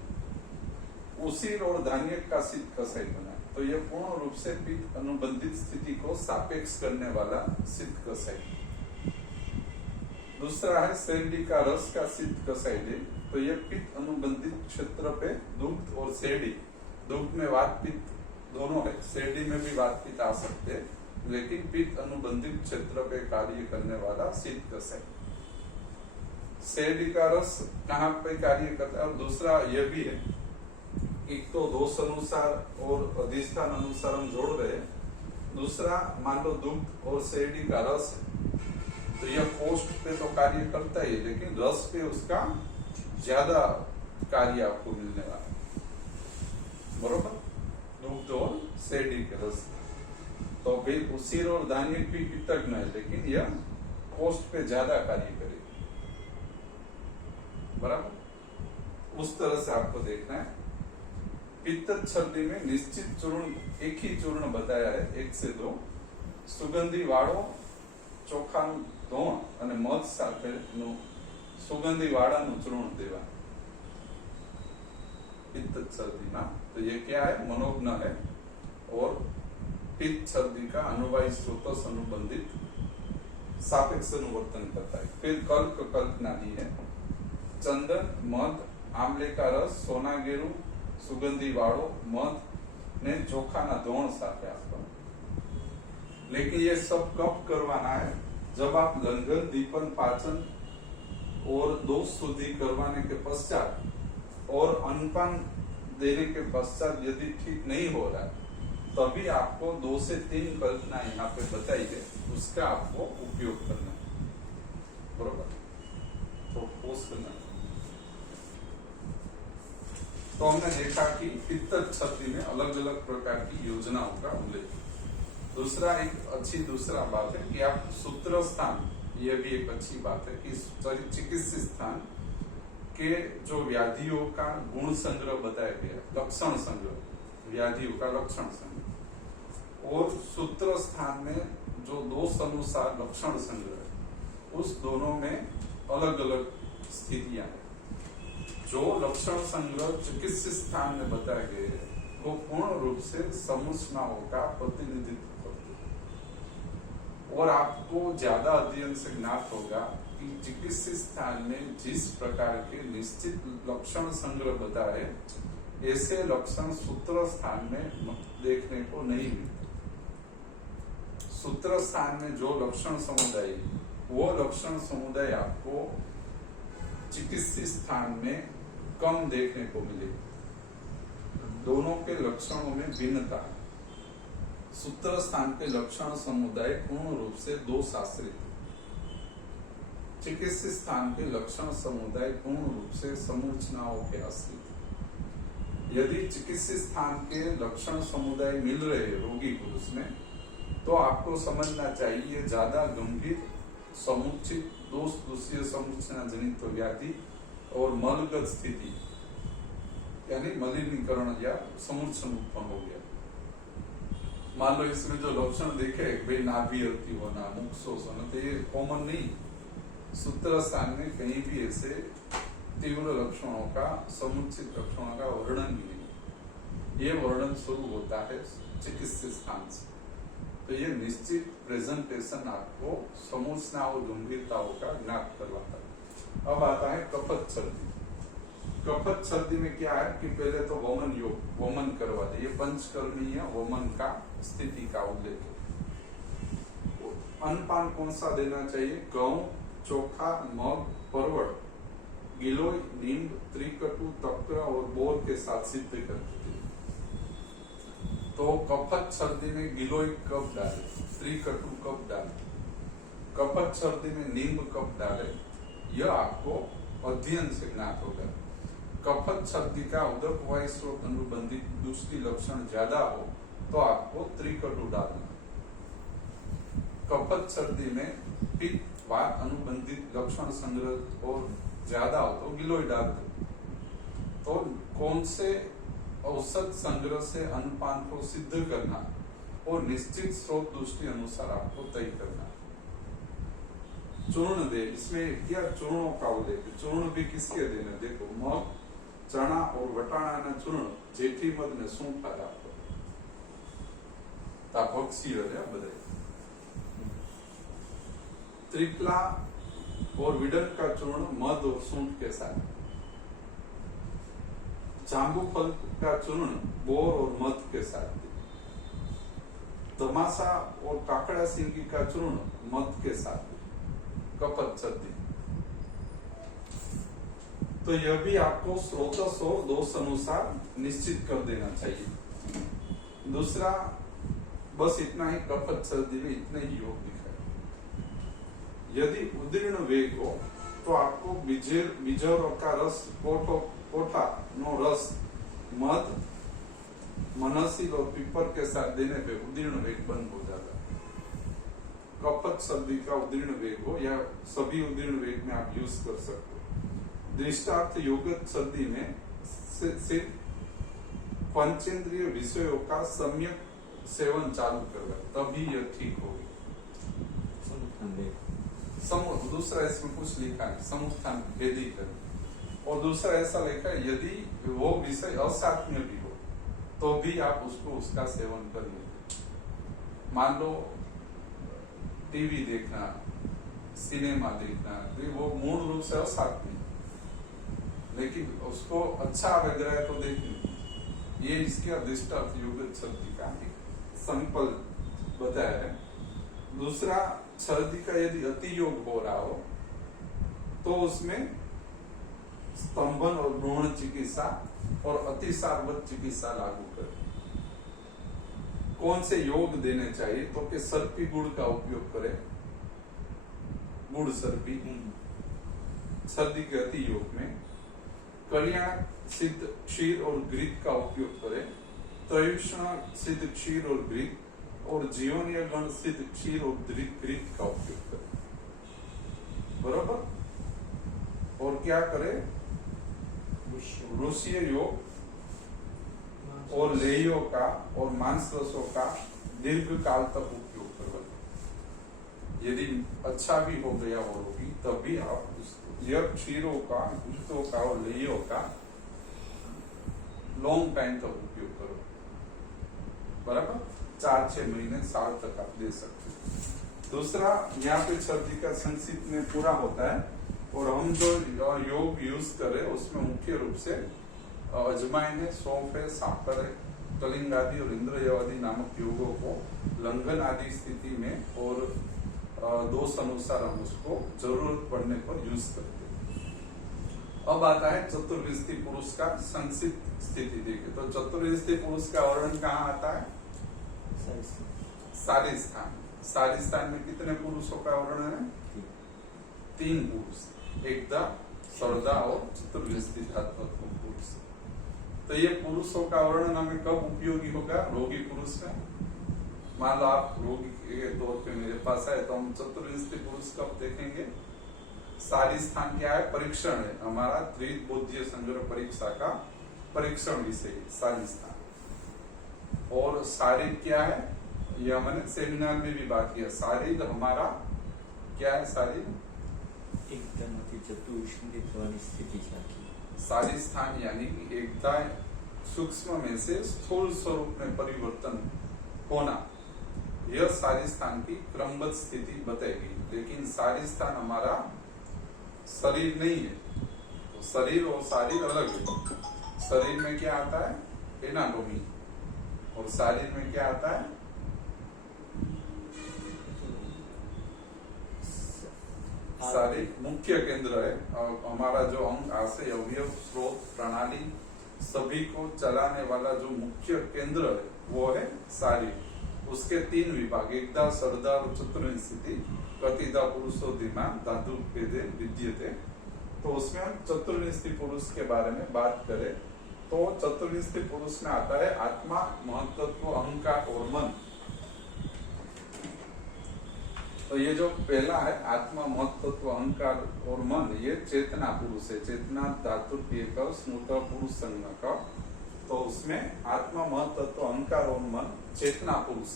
उसीर और धान्य का शीत कसाई बनाए, तो यह पूर्ण रूप से पित्त अनुबंधित स्थिति को सापेक्ष करने वाला शीत कसाई। दूसरा है शेरडी का रस का शीत कसाई दे, तो यह पित्त अनुबंधित क्षेत्र पे दुग्ध और शेरडी, दुग्ध में वात पित्त दोनों है, शेरडी में भी वात पित्त आ सकते हैं, लेकिन पित्त अनुबंधित क्षेत्र पे कार्य करने वाला शीत कसाई। शेरडी का रस कहाँ पे कार्य करता है, और दूसरा यह भी है, एक तो दोष अनुसार और अधिष्ठान अनुसार हम जोड़ रहे हैं, दूसरा मान लो दुग्ध और शेरडी का रस है, तो यह कोष्ठ पे तो कार्य करता ही है, लेकिन रस पे उसका ज्यादा कार्य आपको मिलने वाला है, बरोबर। दुग्ध और शेरडी के रस, तो भाई उसीर और धान्य भी पित्तज्ञ है, लेकिन यह कोष्ठ पे ज्यादा कार्य करेगी, बराबर। उस तरह से आपको देखना है। पित्त छर्दी में निश्चित चूर्ण, एक ही चूर्ण बताया है, 1 से 2 सुगंधी वाળો ચોખાનું ધોણ અને મધ સાથેનું સુગંધી વાળાનું ચૂર્ણ દેવા पित्त छर्दी में। तो ये क्या है, मनोज्ञ है और पित्त छर्दी का अनुवायी स्रोत अनुबंधित सापेक्ष अनुवर्तन करता है। फिर कल्क, कल्पनादी है, चंदन, मध, आमले का रस, सोना गेरू, सुगंधी वाળો मध ने ચોખાના ધોણ સાથે આપવાનું। लेकिन ये सब कब करवाना है, जब आप लंघन, दीपन, पाचन और दोष शुद्धि करवाने के पश्चात और अन्नपान देने के पश्चात यदि ठीक नहीं हो रहा है, तभी आपको 2 से 3 कल्पना यहाँ पे बताई है, उसका आपको उपयोग करना है, बरोबर। तो पोस्ट करना। तो हमने देखा कि पित्त छर्दी में अलग अलग प्रकार की योजनाओं का उल्लेख। दूसरा, एक दूसरा बात है कि आप सूत्र स्थान, यह भी एक अच्छी बात है कि चिकित्सीय स्थान के जो व्याधियों का गुण संग्रह बताया गया, लक्षण संग्रह, व्याधियों का लक्षण संग्रह, और सूत्र स्थान में जो दोष अनुसार लक्षण संग्रह, उस दोनों में अलग अलग स्थितियां हैं। जो लक्षण संग्रह चिकित्सीय स्थान में बताए गए हैं, वो पूर्ण रूप से संरचनाओं का प्रतिनिधित्व करते हैं। और आपको ज्यादा अध्ययन से ज्ञात होगा कि चिकित्सीय स्थान में जिस प्रकार के निश्चित लक्षण संग्रह बताए, ऐसे लक्षण सूत्र स्थान में देखने को नहीं मिलते। सूत्र स्थान में जो लक्षण समुदाय, वो लक्षण समुदाय आपको चिकित्सीय स्थान में कम देखने को मिलेगा। दोनों के लक्षणों में भिन्नता है। सूत्र स्थान के लक्षण समुदाय पूर्ण रूप से दोष आश्रित है। चिकित्सीय स्थान के लक्षण समुदाय पूर्ण रूप से समूर्छनाओं के आश्रित है। यदि चिकित्सीय स्थान के लक्षण समुदाय मिल रहे रोगी पुरुष में, तो आपको समझना चाहिए ज्यादा गंभीर समुचित दोष दूसरी समूर्छना जनित व्याधि और मलगत स्थिति, यानी मलिनीकरण या समूर्छन उत्पन्न हो गया। मान लो इसमें जो लक्षण देखे, भाई नाभि हल्की होना, मुख शोष होना, तो ये कॉमन नहीं। सूत्र स्थान में कहीं भी ऐसे तीव्र लक्षणों का, समुचित लक्षणों का वर्णन भी नहीं। ये वर्णन शुरू होता है चिकित्सीय स्थान से। तो ये निश्चित प्रेजेंटेशन आपको समूचना और गंभीरताओं का ज्ञात करवाता है। अब आता है कफत छर्दी। कफत छर्दी में क्या है कि पहले तो वमन योग, वमन करवा दे, ये पंचकर्मीय वमन का स्थिति का उल्लेख है। अन्नपान कौन सा देना चाहिए? गेहूं, चोखा, मग, परवल, गिलोय, नींब, त्रिकटु, तक्र और बोर के साथ सिद्ध करते। तो कफत छर्दी में गिलोय कब डाले, त्रिकटु कब डाले, कफत छर्दी में नींब कब डाले, यह आपको अध्ययन से ज्ञात होगा। कफत छर्दी का उदक वायु स्रोत अनुबंधित दूसरी लक्षण ज्यादा हो तो आपको त्रिकटु डालना। कफत सर्दी में पित्त वात अनुबंधित लक्षण संग्रह और ज्यादा हो तो गिलोय डाल दो। तो कौन से औसत संग्रह से अनुपान को सिद्ध करना और निश्चित स्रोत दृष्टि अनुसार आपको तय करना। चूर्ण दे, इसमें क्या चूर्णों का उल्लेख है। चूर्ण भी किसके देने, देखो मग, चना और वटाणा चूर्ण जेठी मध ने શું ફાયદા આપો તા ભક્ષી હે બધે। त्रिफला और विडन का चूर्ण मध और सूंठ के साथ। जांबू फल का चूर्ण बोर और मध के साथ। तमाशा और काकड़ा सिंगी का चूर्ण मध के साथ। कफत सर्दी। तो यह भी आपको स्रोतस और दोष अनुसार निश्चित कर देना चाहिए। दूसरा बस इतना ही, कफत सर्दी में इतने ही योग दिखाए। यदि उदीर्ण वेग हो तो आपको बीजों का रस, कोठा नो रस मध, मनसील और पीपर के साथ देने पे उदीर्ण वेग बंद हो जाता है। कफत सर्दी का उदीर्ण वेग हो या सभी उदीर्ण वेग में आप यूज कर सकते हो। दृष्टार्थ योगत सर्दी में सिर्फ पंचेंद्रिय विषयों का सम्यक सेवन चालू करना, तभी यह ठीक होगी। दूसरा इसमें कुछ लिखा है, समुत्थान भेदी कर। और दूसरा ऐसा लिखा है, यदि वो विषय असात्म्य भी हो तो भी आप उसका सेवन करिए। मान लो टीवी देखना, सिनेमा देखना, तो वो मूल रूप से असात्म्य, लेकिन उसको अच्छा लग रहा है तो देखिए। ये इसके अधिष्ठार्थ योगत सर्दी का संकल बताया है। दूसरा, सर्दी का यदि अति योग हो रहा हो तो उसमें स्तंभन और भ्रूण चिकित्सा और अतिसारवत चिकित्सा लागू करें। कौन से योग देने चाहिए, तो कि सर्पी गुड़ का उपयोग करें। गुड़ सर्पी सर्दी के अति योग में। कल्याण सिद्ध क्षीर और घृत का उपयोग करें। त्रयुष्ण सिद्ध क्षीर और घृत और जीवनीय गण सिद्ध क्षीर और घृत का उपयोग करें। बराबर। और क्या करें, ऋषीय योग और लेयों का और मांस रसों का दीर्घ काल तक उपयोग करवाएं। यदि अच्छा भी हो गया हो रोगी, तभी आप यह क्षीरों का, घृतों का और लेयों का लॉन्ग टाइम तक उपयोग करो। बराबर, 4-6 महीने, साल तक आप ले सकते हैं। दूसरा, यहाँ पे सर्दी का संक्षिप्त में पूरा होता है। और हम जो योग यूज करें उसमें मुख्य रूप से अजमाइन है, सौंफ है, सांपर है, कलिंग आदि और इंद्रियवादी नामक योगों को लंघन आदि स्थिति में और दोष अनुसार हम उसको जरूरत पड़ने पर यूज करते हैं। अब आता है चतुर्विष्टि पुरुष का संक्षिप्त स्थिति देखे। तो चतुर्विष्टि पुरुष का वर्णन कहाँ आता है, सारिस्थान। सारिस्थान में कितने पुरुषों का वर्णन है, 3 पुरुष, एकदा, सर्दा और चतुर्विष्टिधात्मक पुरुष। तो ये पुरुषों का वर्णन हमें कब उपयोगी होगा, रोगी पुरुष में। मान लो आप रोगी के तौर पे मेरे पास आए तो हम चतुर्विष्टि पुरुष कब देखेंगे। सारी स्थान क्या है, परीक्षण है हमारा, त्रिबोध्य संग्रह परीक्षा का परीक्षण विषय सारी स्थान। और शारीर क्या है, यह मैंने सेमिनार में भी बात किया। शारीर हमारा क्या है, शारीर सारी स्थान यानी कि एकता सूक्ष्म में से स्थूल स्वरूप में परिवर्तन होना, यह सारी स्थान की क्रमबद्ध स्थिति बताएगी। लेकिन सारी स्थान हमारा शरीर नहीं है। तो शरीर और शारीर अलग है। शरीर में क्या आता है, एनाटॉमी, और शारीर में क्या आता है, शारीर मुख्य केंद्र है। हमारा जो अंग, आशय, अवयव, स्रोत, प्रणाली सभी को चलाने वाला जो मुख्य केंद्र है वो है शारीर। उसके 3 विभाग, एकदा, सर्दा और चतुर्विंशति, कतिदा पुरुषो दिमाग धातु भेदे विद्यते। तो उसमें हम चतुर्विंशति पुरुष के बारे में बात करें तो चतुर्विंशति पुरुष में आता है आत्मा, महत्त्व, अहंकार और मन। तो ये जो पहला है आत्मा, मत तत्व, अहंकार और मन, ये चेतना पुरुष है। चेतना धातु का स्मृत पुरुष संज्ञ का, तो उसमें आत्मा, मत तत्व, अहंकार और मन चेतना पुरुष,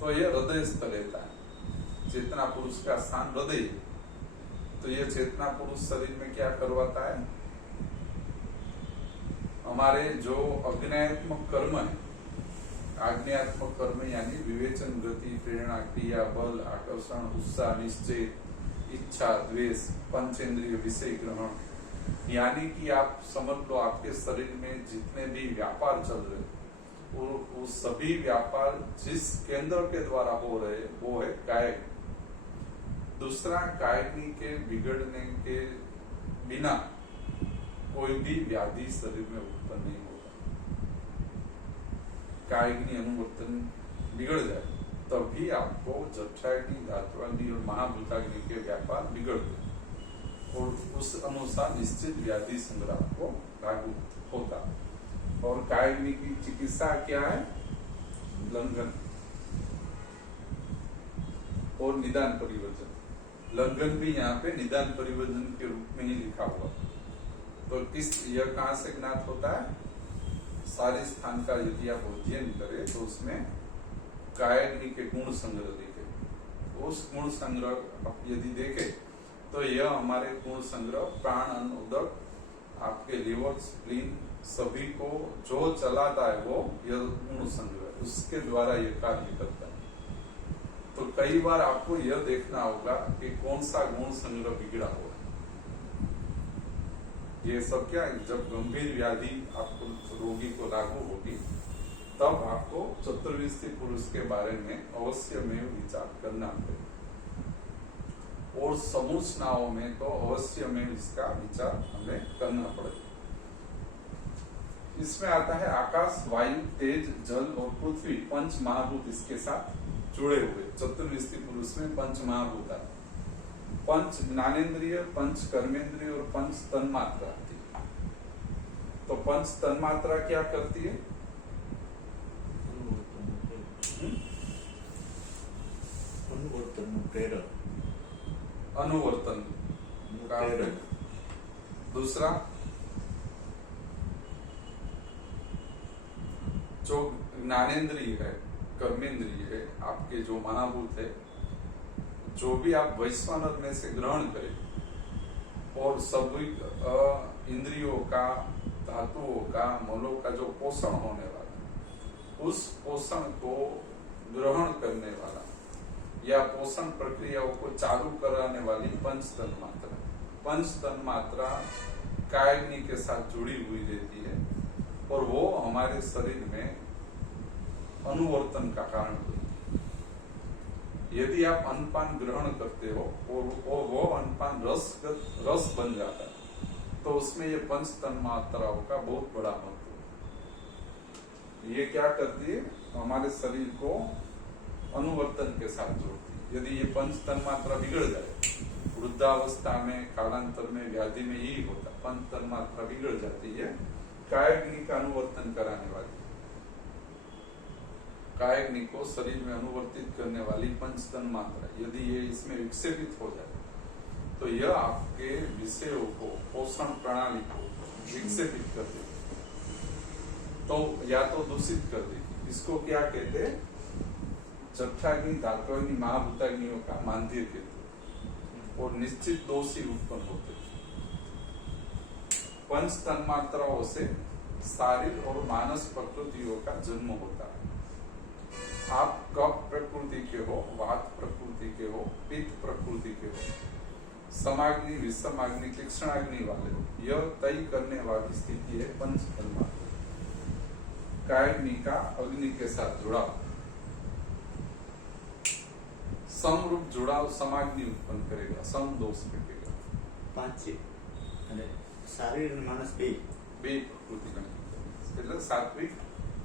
तो ये हृदय स्थ रहता है। चेतना पुरुष का स्थान हृदय है। तो ये चेतना पुरुष शरीर में क्या करवाता है? हमारे जो अग्न्यात्मक कर्म है, आज्ञात्मक कर्म यानी विवेचन, गति, प्रेरणा, क्रिया, बल, आकर्षण, उत्साह, निश्चय, इच्छा, द्वेष, पंचेंद्रिय विषय ग्रहण, यानी कि आप समझ लो आपके शरीर में जितने भी व्यापार चल रहे वो सभी व्यापार जिस केंद्र के द्वारा हो रहे वो है कायक। दूसरा, कायग्नि के बिगड़ने के बिना कोई भी व्याधि शरीर में उत्पन्न नहीं होता। कायग्नि अनुवर्तन बिगड़ जाए तभी आपको जठराग्नि, धात्वाग्नि और महाभूताग्नि के व्यापार बिगड़ते और उस अनुसार निश्चित व्याधि संग्रह को लागू होता। और कायग्नि की चिकित्सा क्या है? लंघन और निदान परिवर्जन। लंघन भी यहाँ पे निदान परिवर्जन के रूप में ही लिखा हुआ। तो यह कहाँ से ज्ञात होता है? सारे स्थान का यदि आप अध्ययन करें तो उसमें कायग्नि के गुण संग्रह देखे। उस गुण संग्रह आप यदि देखें तो यह हमारे गुण संग्रह प्राण, अन्न, उदक, आपके लिवर, स्प्लीन सभी को जो चलाता है वो यह गुण संग्रह, उसके द्वारा यह कार्य करता है। तो कई बार आपको यह देखना होगा कि कौन सा गुण संग्रह बिगड़ा हुआ है। ये सब क्या है? जब गंभीर व्याधि आपको रोगी को लागू होगी तब आपको चतुर्विष्टि पुरुष के बारे में अवश्य में विचार करना पड़ेगा। और समूचनाओं में तो अवश्य में इसका विचार हमें करना पड़ेगा। इसमें आता है आकाश, वायु, तेज, जल और पृथ्वी, पंच महाभूत इसके साथ जुड़े हुए। चतुर्विष्टि पुरुष में पंच महाभूत आते, पंच ज्ञानेन्द्रिय, पंच कर्मेंद्रिय और पंच तन्मात्रा आती है। तो पंच तन्मात्रा क्या करती है? अनुवर्तन का। दूसरा, जो ज्ञानेन्द्रिय है, कर्मेंद्रिय है, आपके जो महाभूत है, जो भी आप वैश्वानर में से ग्रहण करें और सभी इंद्रियों का, धातुओं का, मलों का जो पोषण होने वाला, उस पोषण को ग्रहण करने वाला या पोषण प्रक्रियाओं को चालू कराने वाली पंच तन्मात्रा। पंच तन्मात्रा कायग्नि के साथ जुड़ी हुई रहती है और वो हमारे शरीर में अनुवर्तन का कारण होती है। यदि आप अन्नपान ग्रहण करते हो और वो अन्नपान रस बन जाता है तो उसमें ये पंच तन्मात्राओं का बहुत बड़ा महत्व है। ये क्या करती है? हमारे शरीर को अनुवर्तन के साथ जोड़ती है। यदि ये पंच तन्मात्रा बिगड़ जाए, वृद्धावस्था में, कालांतर में, व्याधि में यही होता, पंच तन्मात्रा बिगड़ जाती है। कायग्नि का अनुवर्तन कराने वाली, कायग्नि को शरीर में अनुवर्तित करने वाली पंच तन्मात्रा यदि ये इसमें विक्षेपित हो जाए तो यह आपके विषयों को, पोषण प्रणाली को विक्षेपित कर देती, तो या तो दूषित कर देती। इसको क्या कहते हैं? जठराग्नि, धात्वाग्नि, महाभूताग्नियों का मांद्य कहते और निश्चित दोष ही उत्पन्न होते। पंच तन्मात्राओं से शारीर और मानस प्रकृतियों का जन्म होता है। आप कफ प्रकृति के हो, वात प्रकृति के हो, पित्त प्रकृति के हो, समाग्नि, विषमाग्नि, तीक्ष्णाग्नि वाले हो, यह तय करने वाली स्थिति है पंच तन्मात्रा। कायग्नि का अग्नि के साथ जुड़ाव, समरूप जुड़ाव समाग्नि उत्पन्न करेगा, सम दोष करेगा। પાંચ છે અને શારીર અને માનસ બે प्रकृति मतलब सात्विक,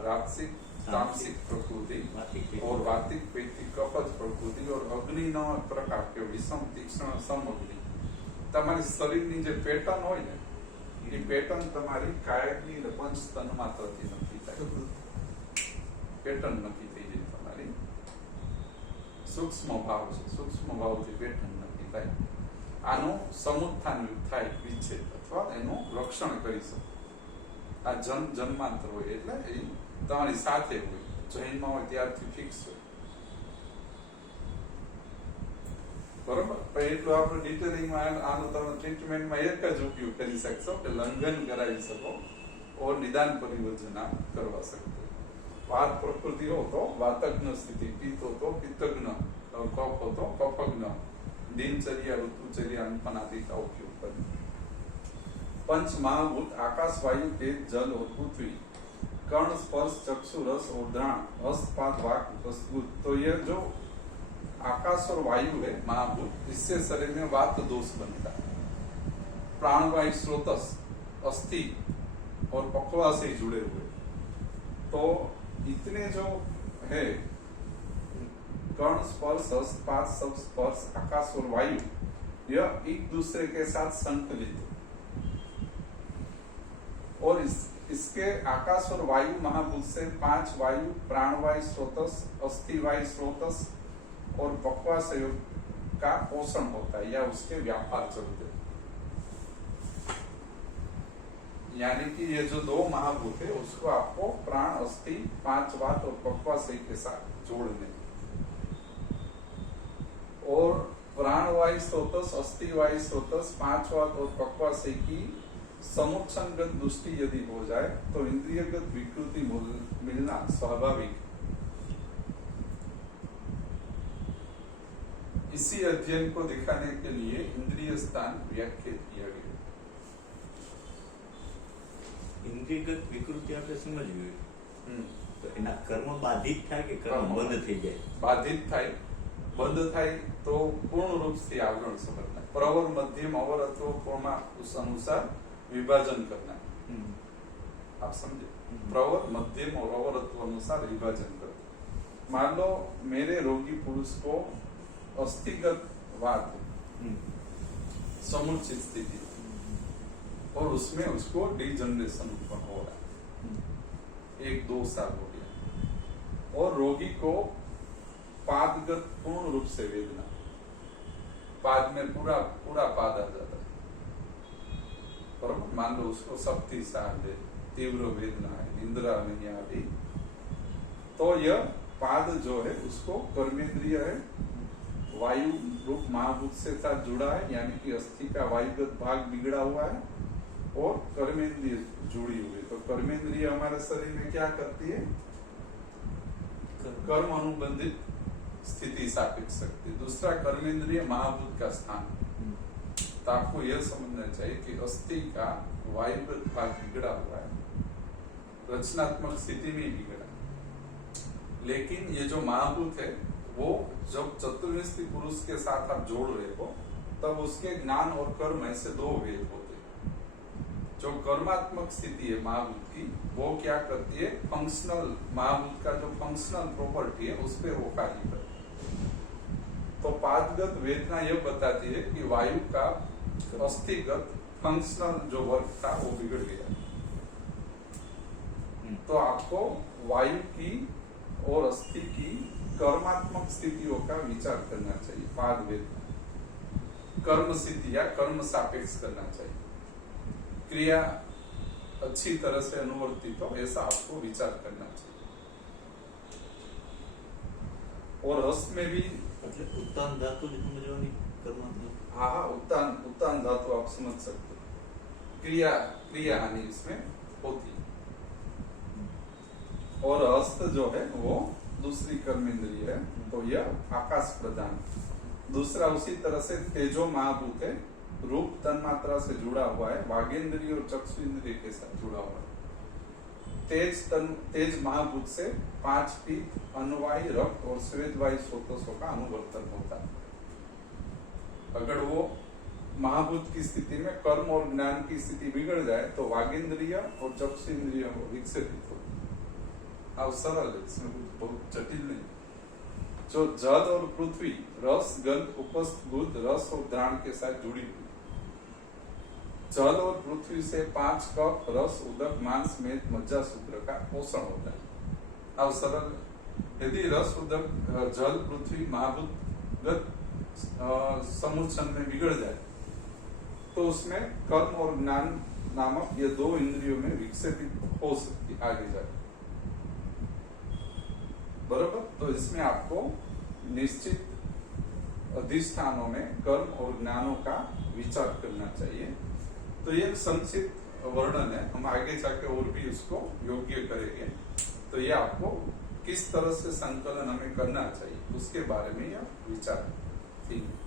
राजसिक, तामसिक प्रकृति और वातिक, वैदिक, कपच प्रकृति और अग्नि નો પ્રકાર કે વિષમ, તીક્ષ્ણ, સમ અગ્નિ તમારી શરીરની જે પેટર્ન હોય ને એ પેટર્ન તમારી કાયગ્નિ અને પંચ તન્માત્રાથી નક્કી થાય। પેટર્ન નક્કી થઈ જાય તમારી सूक्ष्म भाव છે સૂક્ષ્મ ભાવથી પેટ નક્કી થાય આનું સમુત્થાન થાય વિચ્છેદ અથવા એનું રક્ષણ કરી શકો આ જન્માંતર હોય એટલે એ તમારી સાથે હોય જૈનમાં હોય ત્યારથી ફિક્સ હોય બરોબર પણ એટલું આપણે ડિટેલિંગમાં આનું તમે ટ્રીટમેન્ટમાં એક જ ઉપયોગ કરી શકશો કે લંઘન કરાવી શકો और निदान परियोजना करवा सकते वात प्रकृति हो तो वातज्ञ स्थिति पित्त हो तो पित्तज्ञ कफ हो तो कफज्ञ दिनचर्या ऋतुचर्या अनपन आदि का उपयोग करें पंच महाभूत आकाश वायु तेज जल और पृथ्वी कर्ण स्पर्श चक्षु रस और घ्राण हस्तपाद वाक उपस्थित तो ये जो आकाश और वायु है महाभूत इससे शरीर में वात दोष बनता है प्राणवायु स्रोतस अस्थि और पक्वा से जुड़े हुए तो इतने जो है कर्ण स्पर्श हस्तपाद सब स्पर्श आकाश और वायु यह एक दूसरे के साथ संकलित और इसके आकाश और वायु महाभूत से 5 वायु प्राणवायु स्रोतस अस्थि वायु स्रोतस और पक्वा संयोग का पोषण होता है या उसके व्यापार चलते यानी कि ये जो 2 महाभूत है उसको आपको प्राण अस्थि 5 वात और पक्वा से के साथ जोड़ने और प्राण वायु स्रोतस अस्थि वायु स्रोतस 5 वात और पक्वा से की समुच्चयगत दृष्टि यदि हो जाए तो इंद्रियगत विकृति मिलना स्वाभाविक। इसी अध्ययन को दिखाने के लिए इंद्रिय स्थान व्याख्या किया गया। ઇન્દ્રિયગત વિકૃતિ આપણે સમજવી હોય તો એના કર્મ બાધિત થાય કે કર્મ બંધ થઈ જાય બાધિત થાય બંધ થાય તો પૂર્ણ રૂપ से आवरण समझना प्रवर मध्यम अवर अथवा पूर्णा उस अनुसार विभाजन करना आप समझे प्रवर मध्यम और अवर अथवा अनुसार विभाजन करना मान लो मेरे रोगी पुरुष को अस्थिगत वात समुचित स्थिति और उसमें उसको डिजनरेशन उत्पन्न हो रहा है 1-2 साल हो गया और रोगी को पादगत पूर्ण रूप से वेदना पाद में पूरा पाद आ जाता है बराबर मान लो उसको शक्ति साल है तीव्र वेदना है निंद्रा नहीं आती तो यह पाद जो है उसको कर्मेंद्रिय है वायु रूप महाभूत से साथ जुड़ा है यानी कि अस्थि का वायुगत भाग बिगड़ा हुआ है और कर्मेंद्रिय जुड़ी हुई तो कर्मेंद्रिय हमारे शरीर में क्या करती है कर्म अनुबंधित स्थिति सापेक्ष शक्ति दूसरा कर्मेंद्रिय महाभूत का स्थान तो आपको यह समझना चाहिए कि अस्थि का वायुगत भाग बिगड़ा हुआ है रचनात्मक स्थिति में बिगड़ा लेकिन ये जो महाभूत है वो जब चतुर्विंशति पुरुष के साथ आप जोड़ रहे हो तब उसके ज्ञान और कर्म ऐसे 2 भेद होते जो कर्मात्मक स्थिति है महाभूत की वो क्या करती है फंक्शनल महाभूत का जो फंक्शनल प्रॉपर्टी है उस पर वो कार्य करती है तो पादगत वेदना यह बताती है कि वायु का अस्थिगत फंक्शनल जो वर्क था वो बिगड़ गया तो आपको वायु की और अस्थि की कर्मात्मक स्थितियों का विचार करना चाहिए पाद वेदना कर्म स्थिति या कर्म सापेक्ष करना चाहिए क्रिया अच्छी तरह से अनुवर्तित हो ऐसा आपको विचार करना चाहिए और रस में भी उत्तान धातु समझवानी कर्मात्मक हाँ उत्तान धातु आप समझ सकते क्रिया हानि इसमें होती और हस्त जो है वो दूसरी कर्मेंद्रिय है तो यह आकाश प्रदान दूसरा उसी तरह से तेजो महाभूत है रूप तन्मात्रा से जुड़ा हुआ है वागेंद्रिय और चक्षु इंद्रिय के साथ जुड़ा हुआ है तेज महाभूत से 5 पीत अनुवायु रक्त और श्वेत वायु स्रोतों का अनुवर्तन होता है अगर वो महाभूत की स्थिति में कर्म और ज्ञान की स्थिति बिगड़ जाए तो वागेंद्रिय और चक्षु इंद्रिय विकसित होती है सरल है इसमें बहुत जटिल नहीं जो जल और पृथ्वी रस गंध उपस्थ बुद्ध रस और घ्राण के साथ जुड़ी हुई जल और पृथ्वी से 5 कप रस उदक मांस मेद मज्जा सूत्र का पोषण होता है अब सरल यदि रस उदक जल पृथ्वी महाभूत समुच्चय में बिगड़ जाए तो उसमें कर्म और ज्ञान नामक ये दो इंद्रियों में विक्षेपित हो सकती आगे जाए। बराबर। तो इसमें आपको निश्चित अधिष्ठानों में कर्म और ज्ञानों का विचार करना चाहिए। तो ये संक्षिप्त वर्णन है, हम आगे जाके और भी उसको योग्य करेंगे। तो ये आपको किस तरह से संकलन हमें करना चाहिए उसके बारे में यह विचार ठीक है।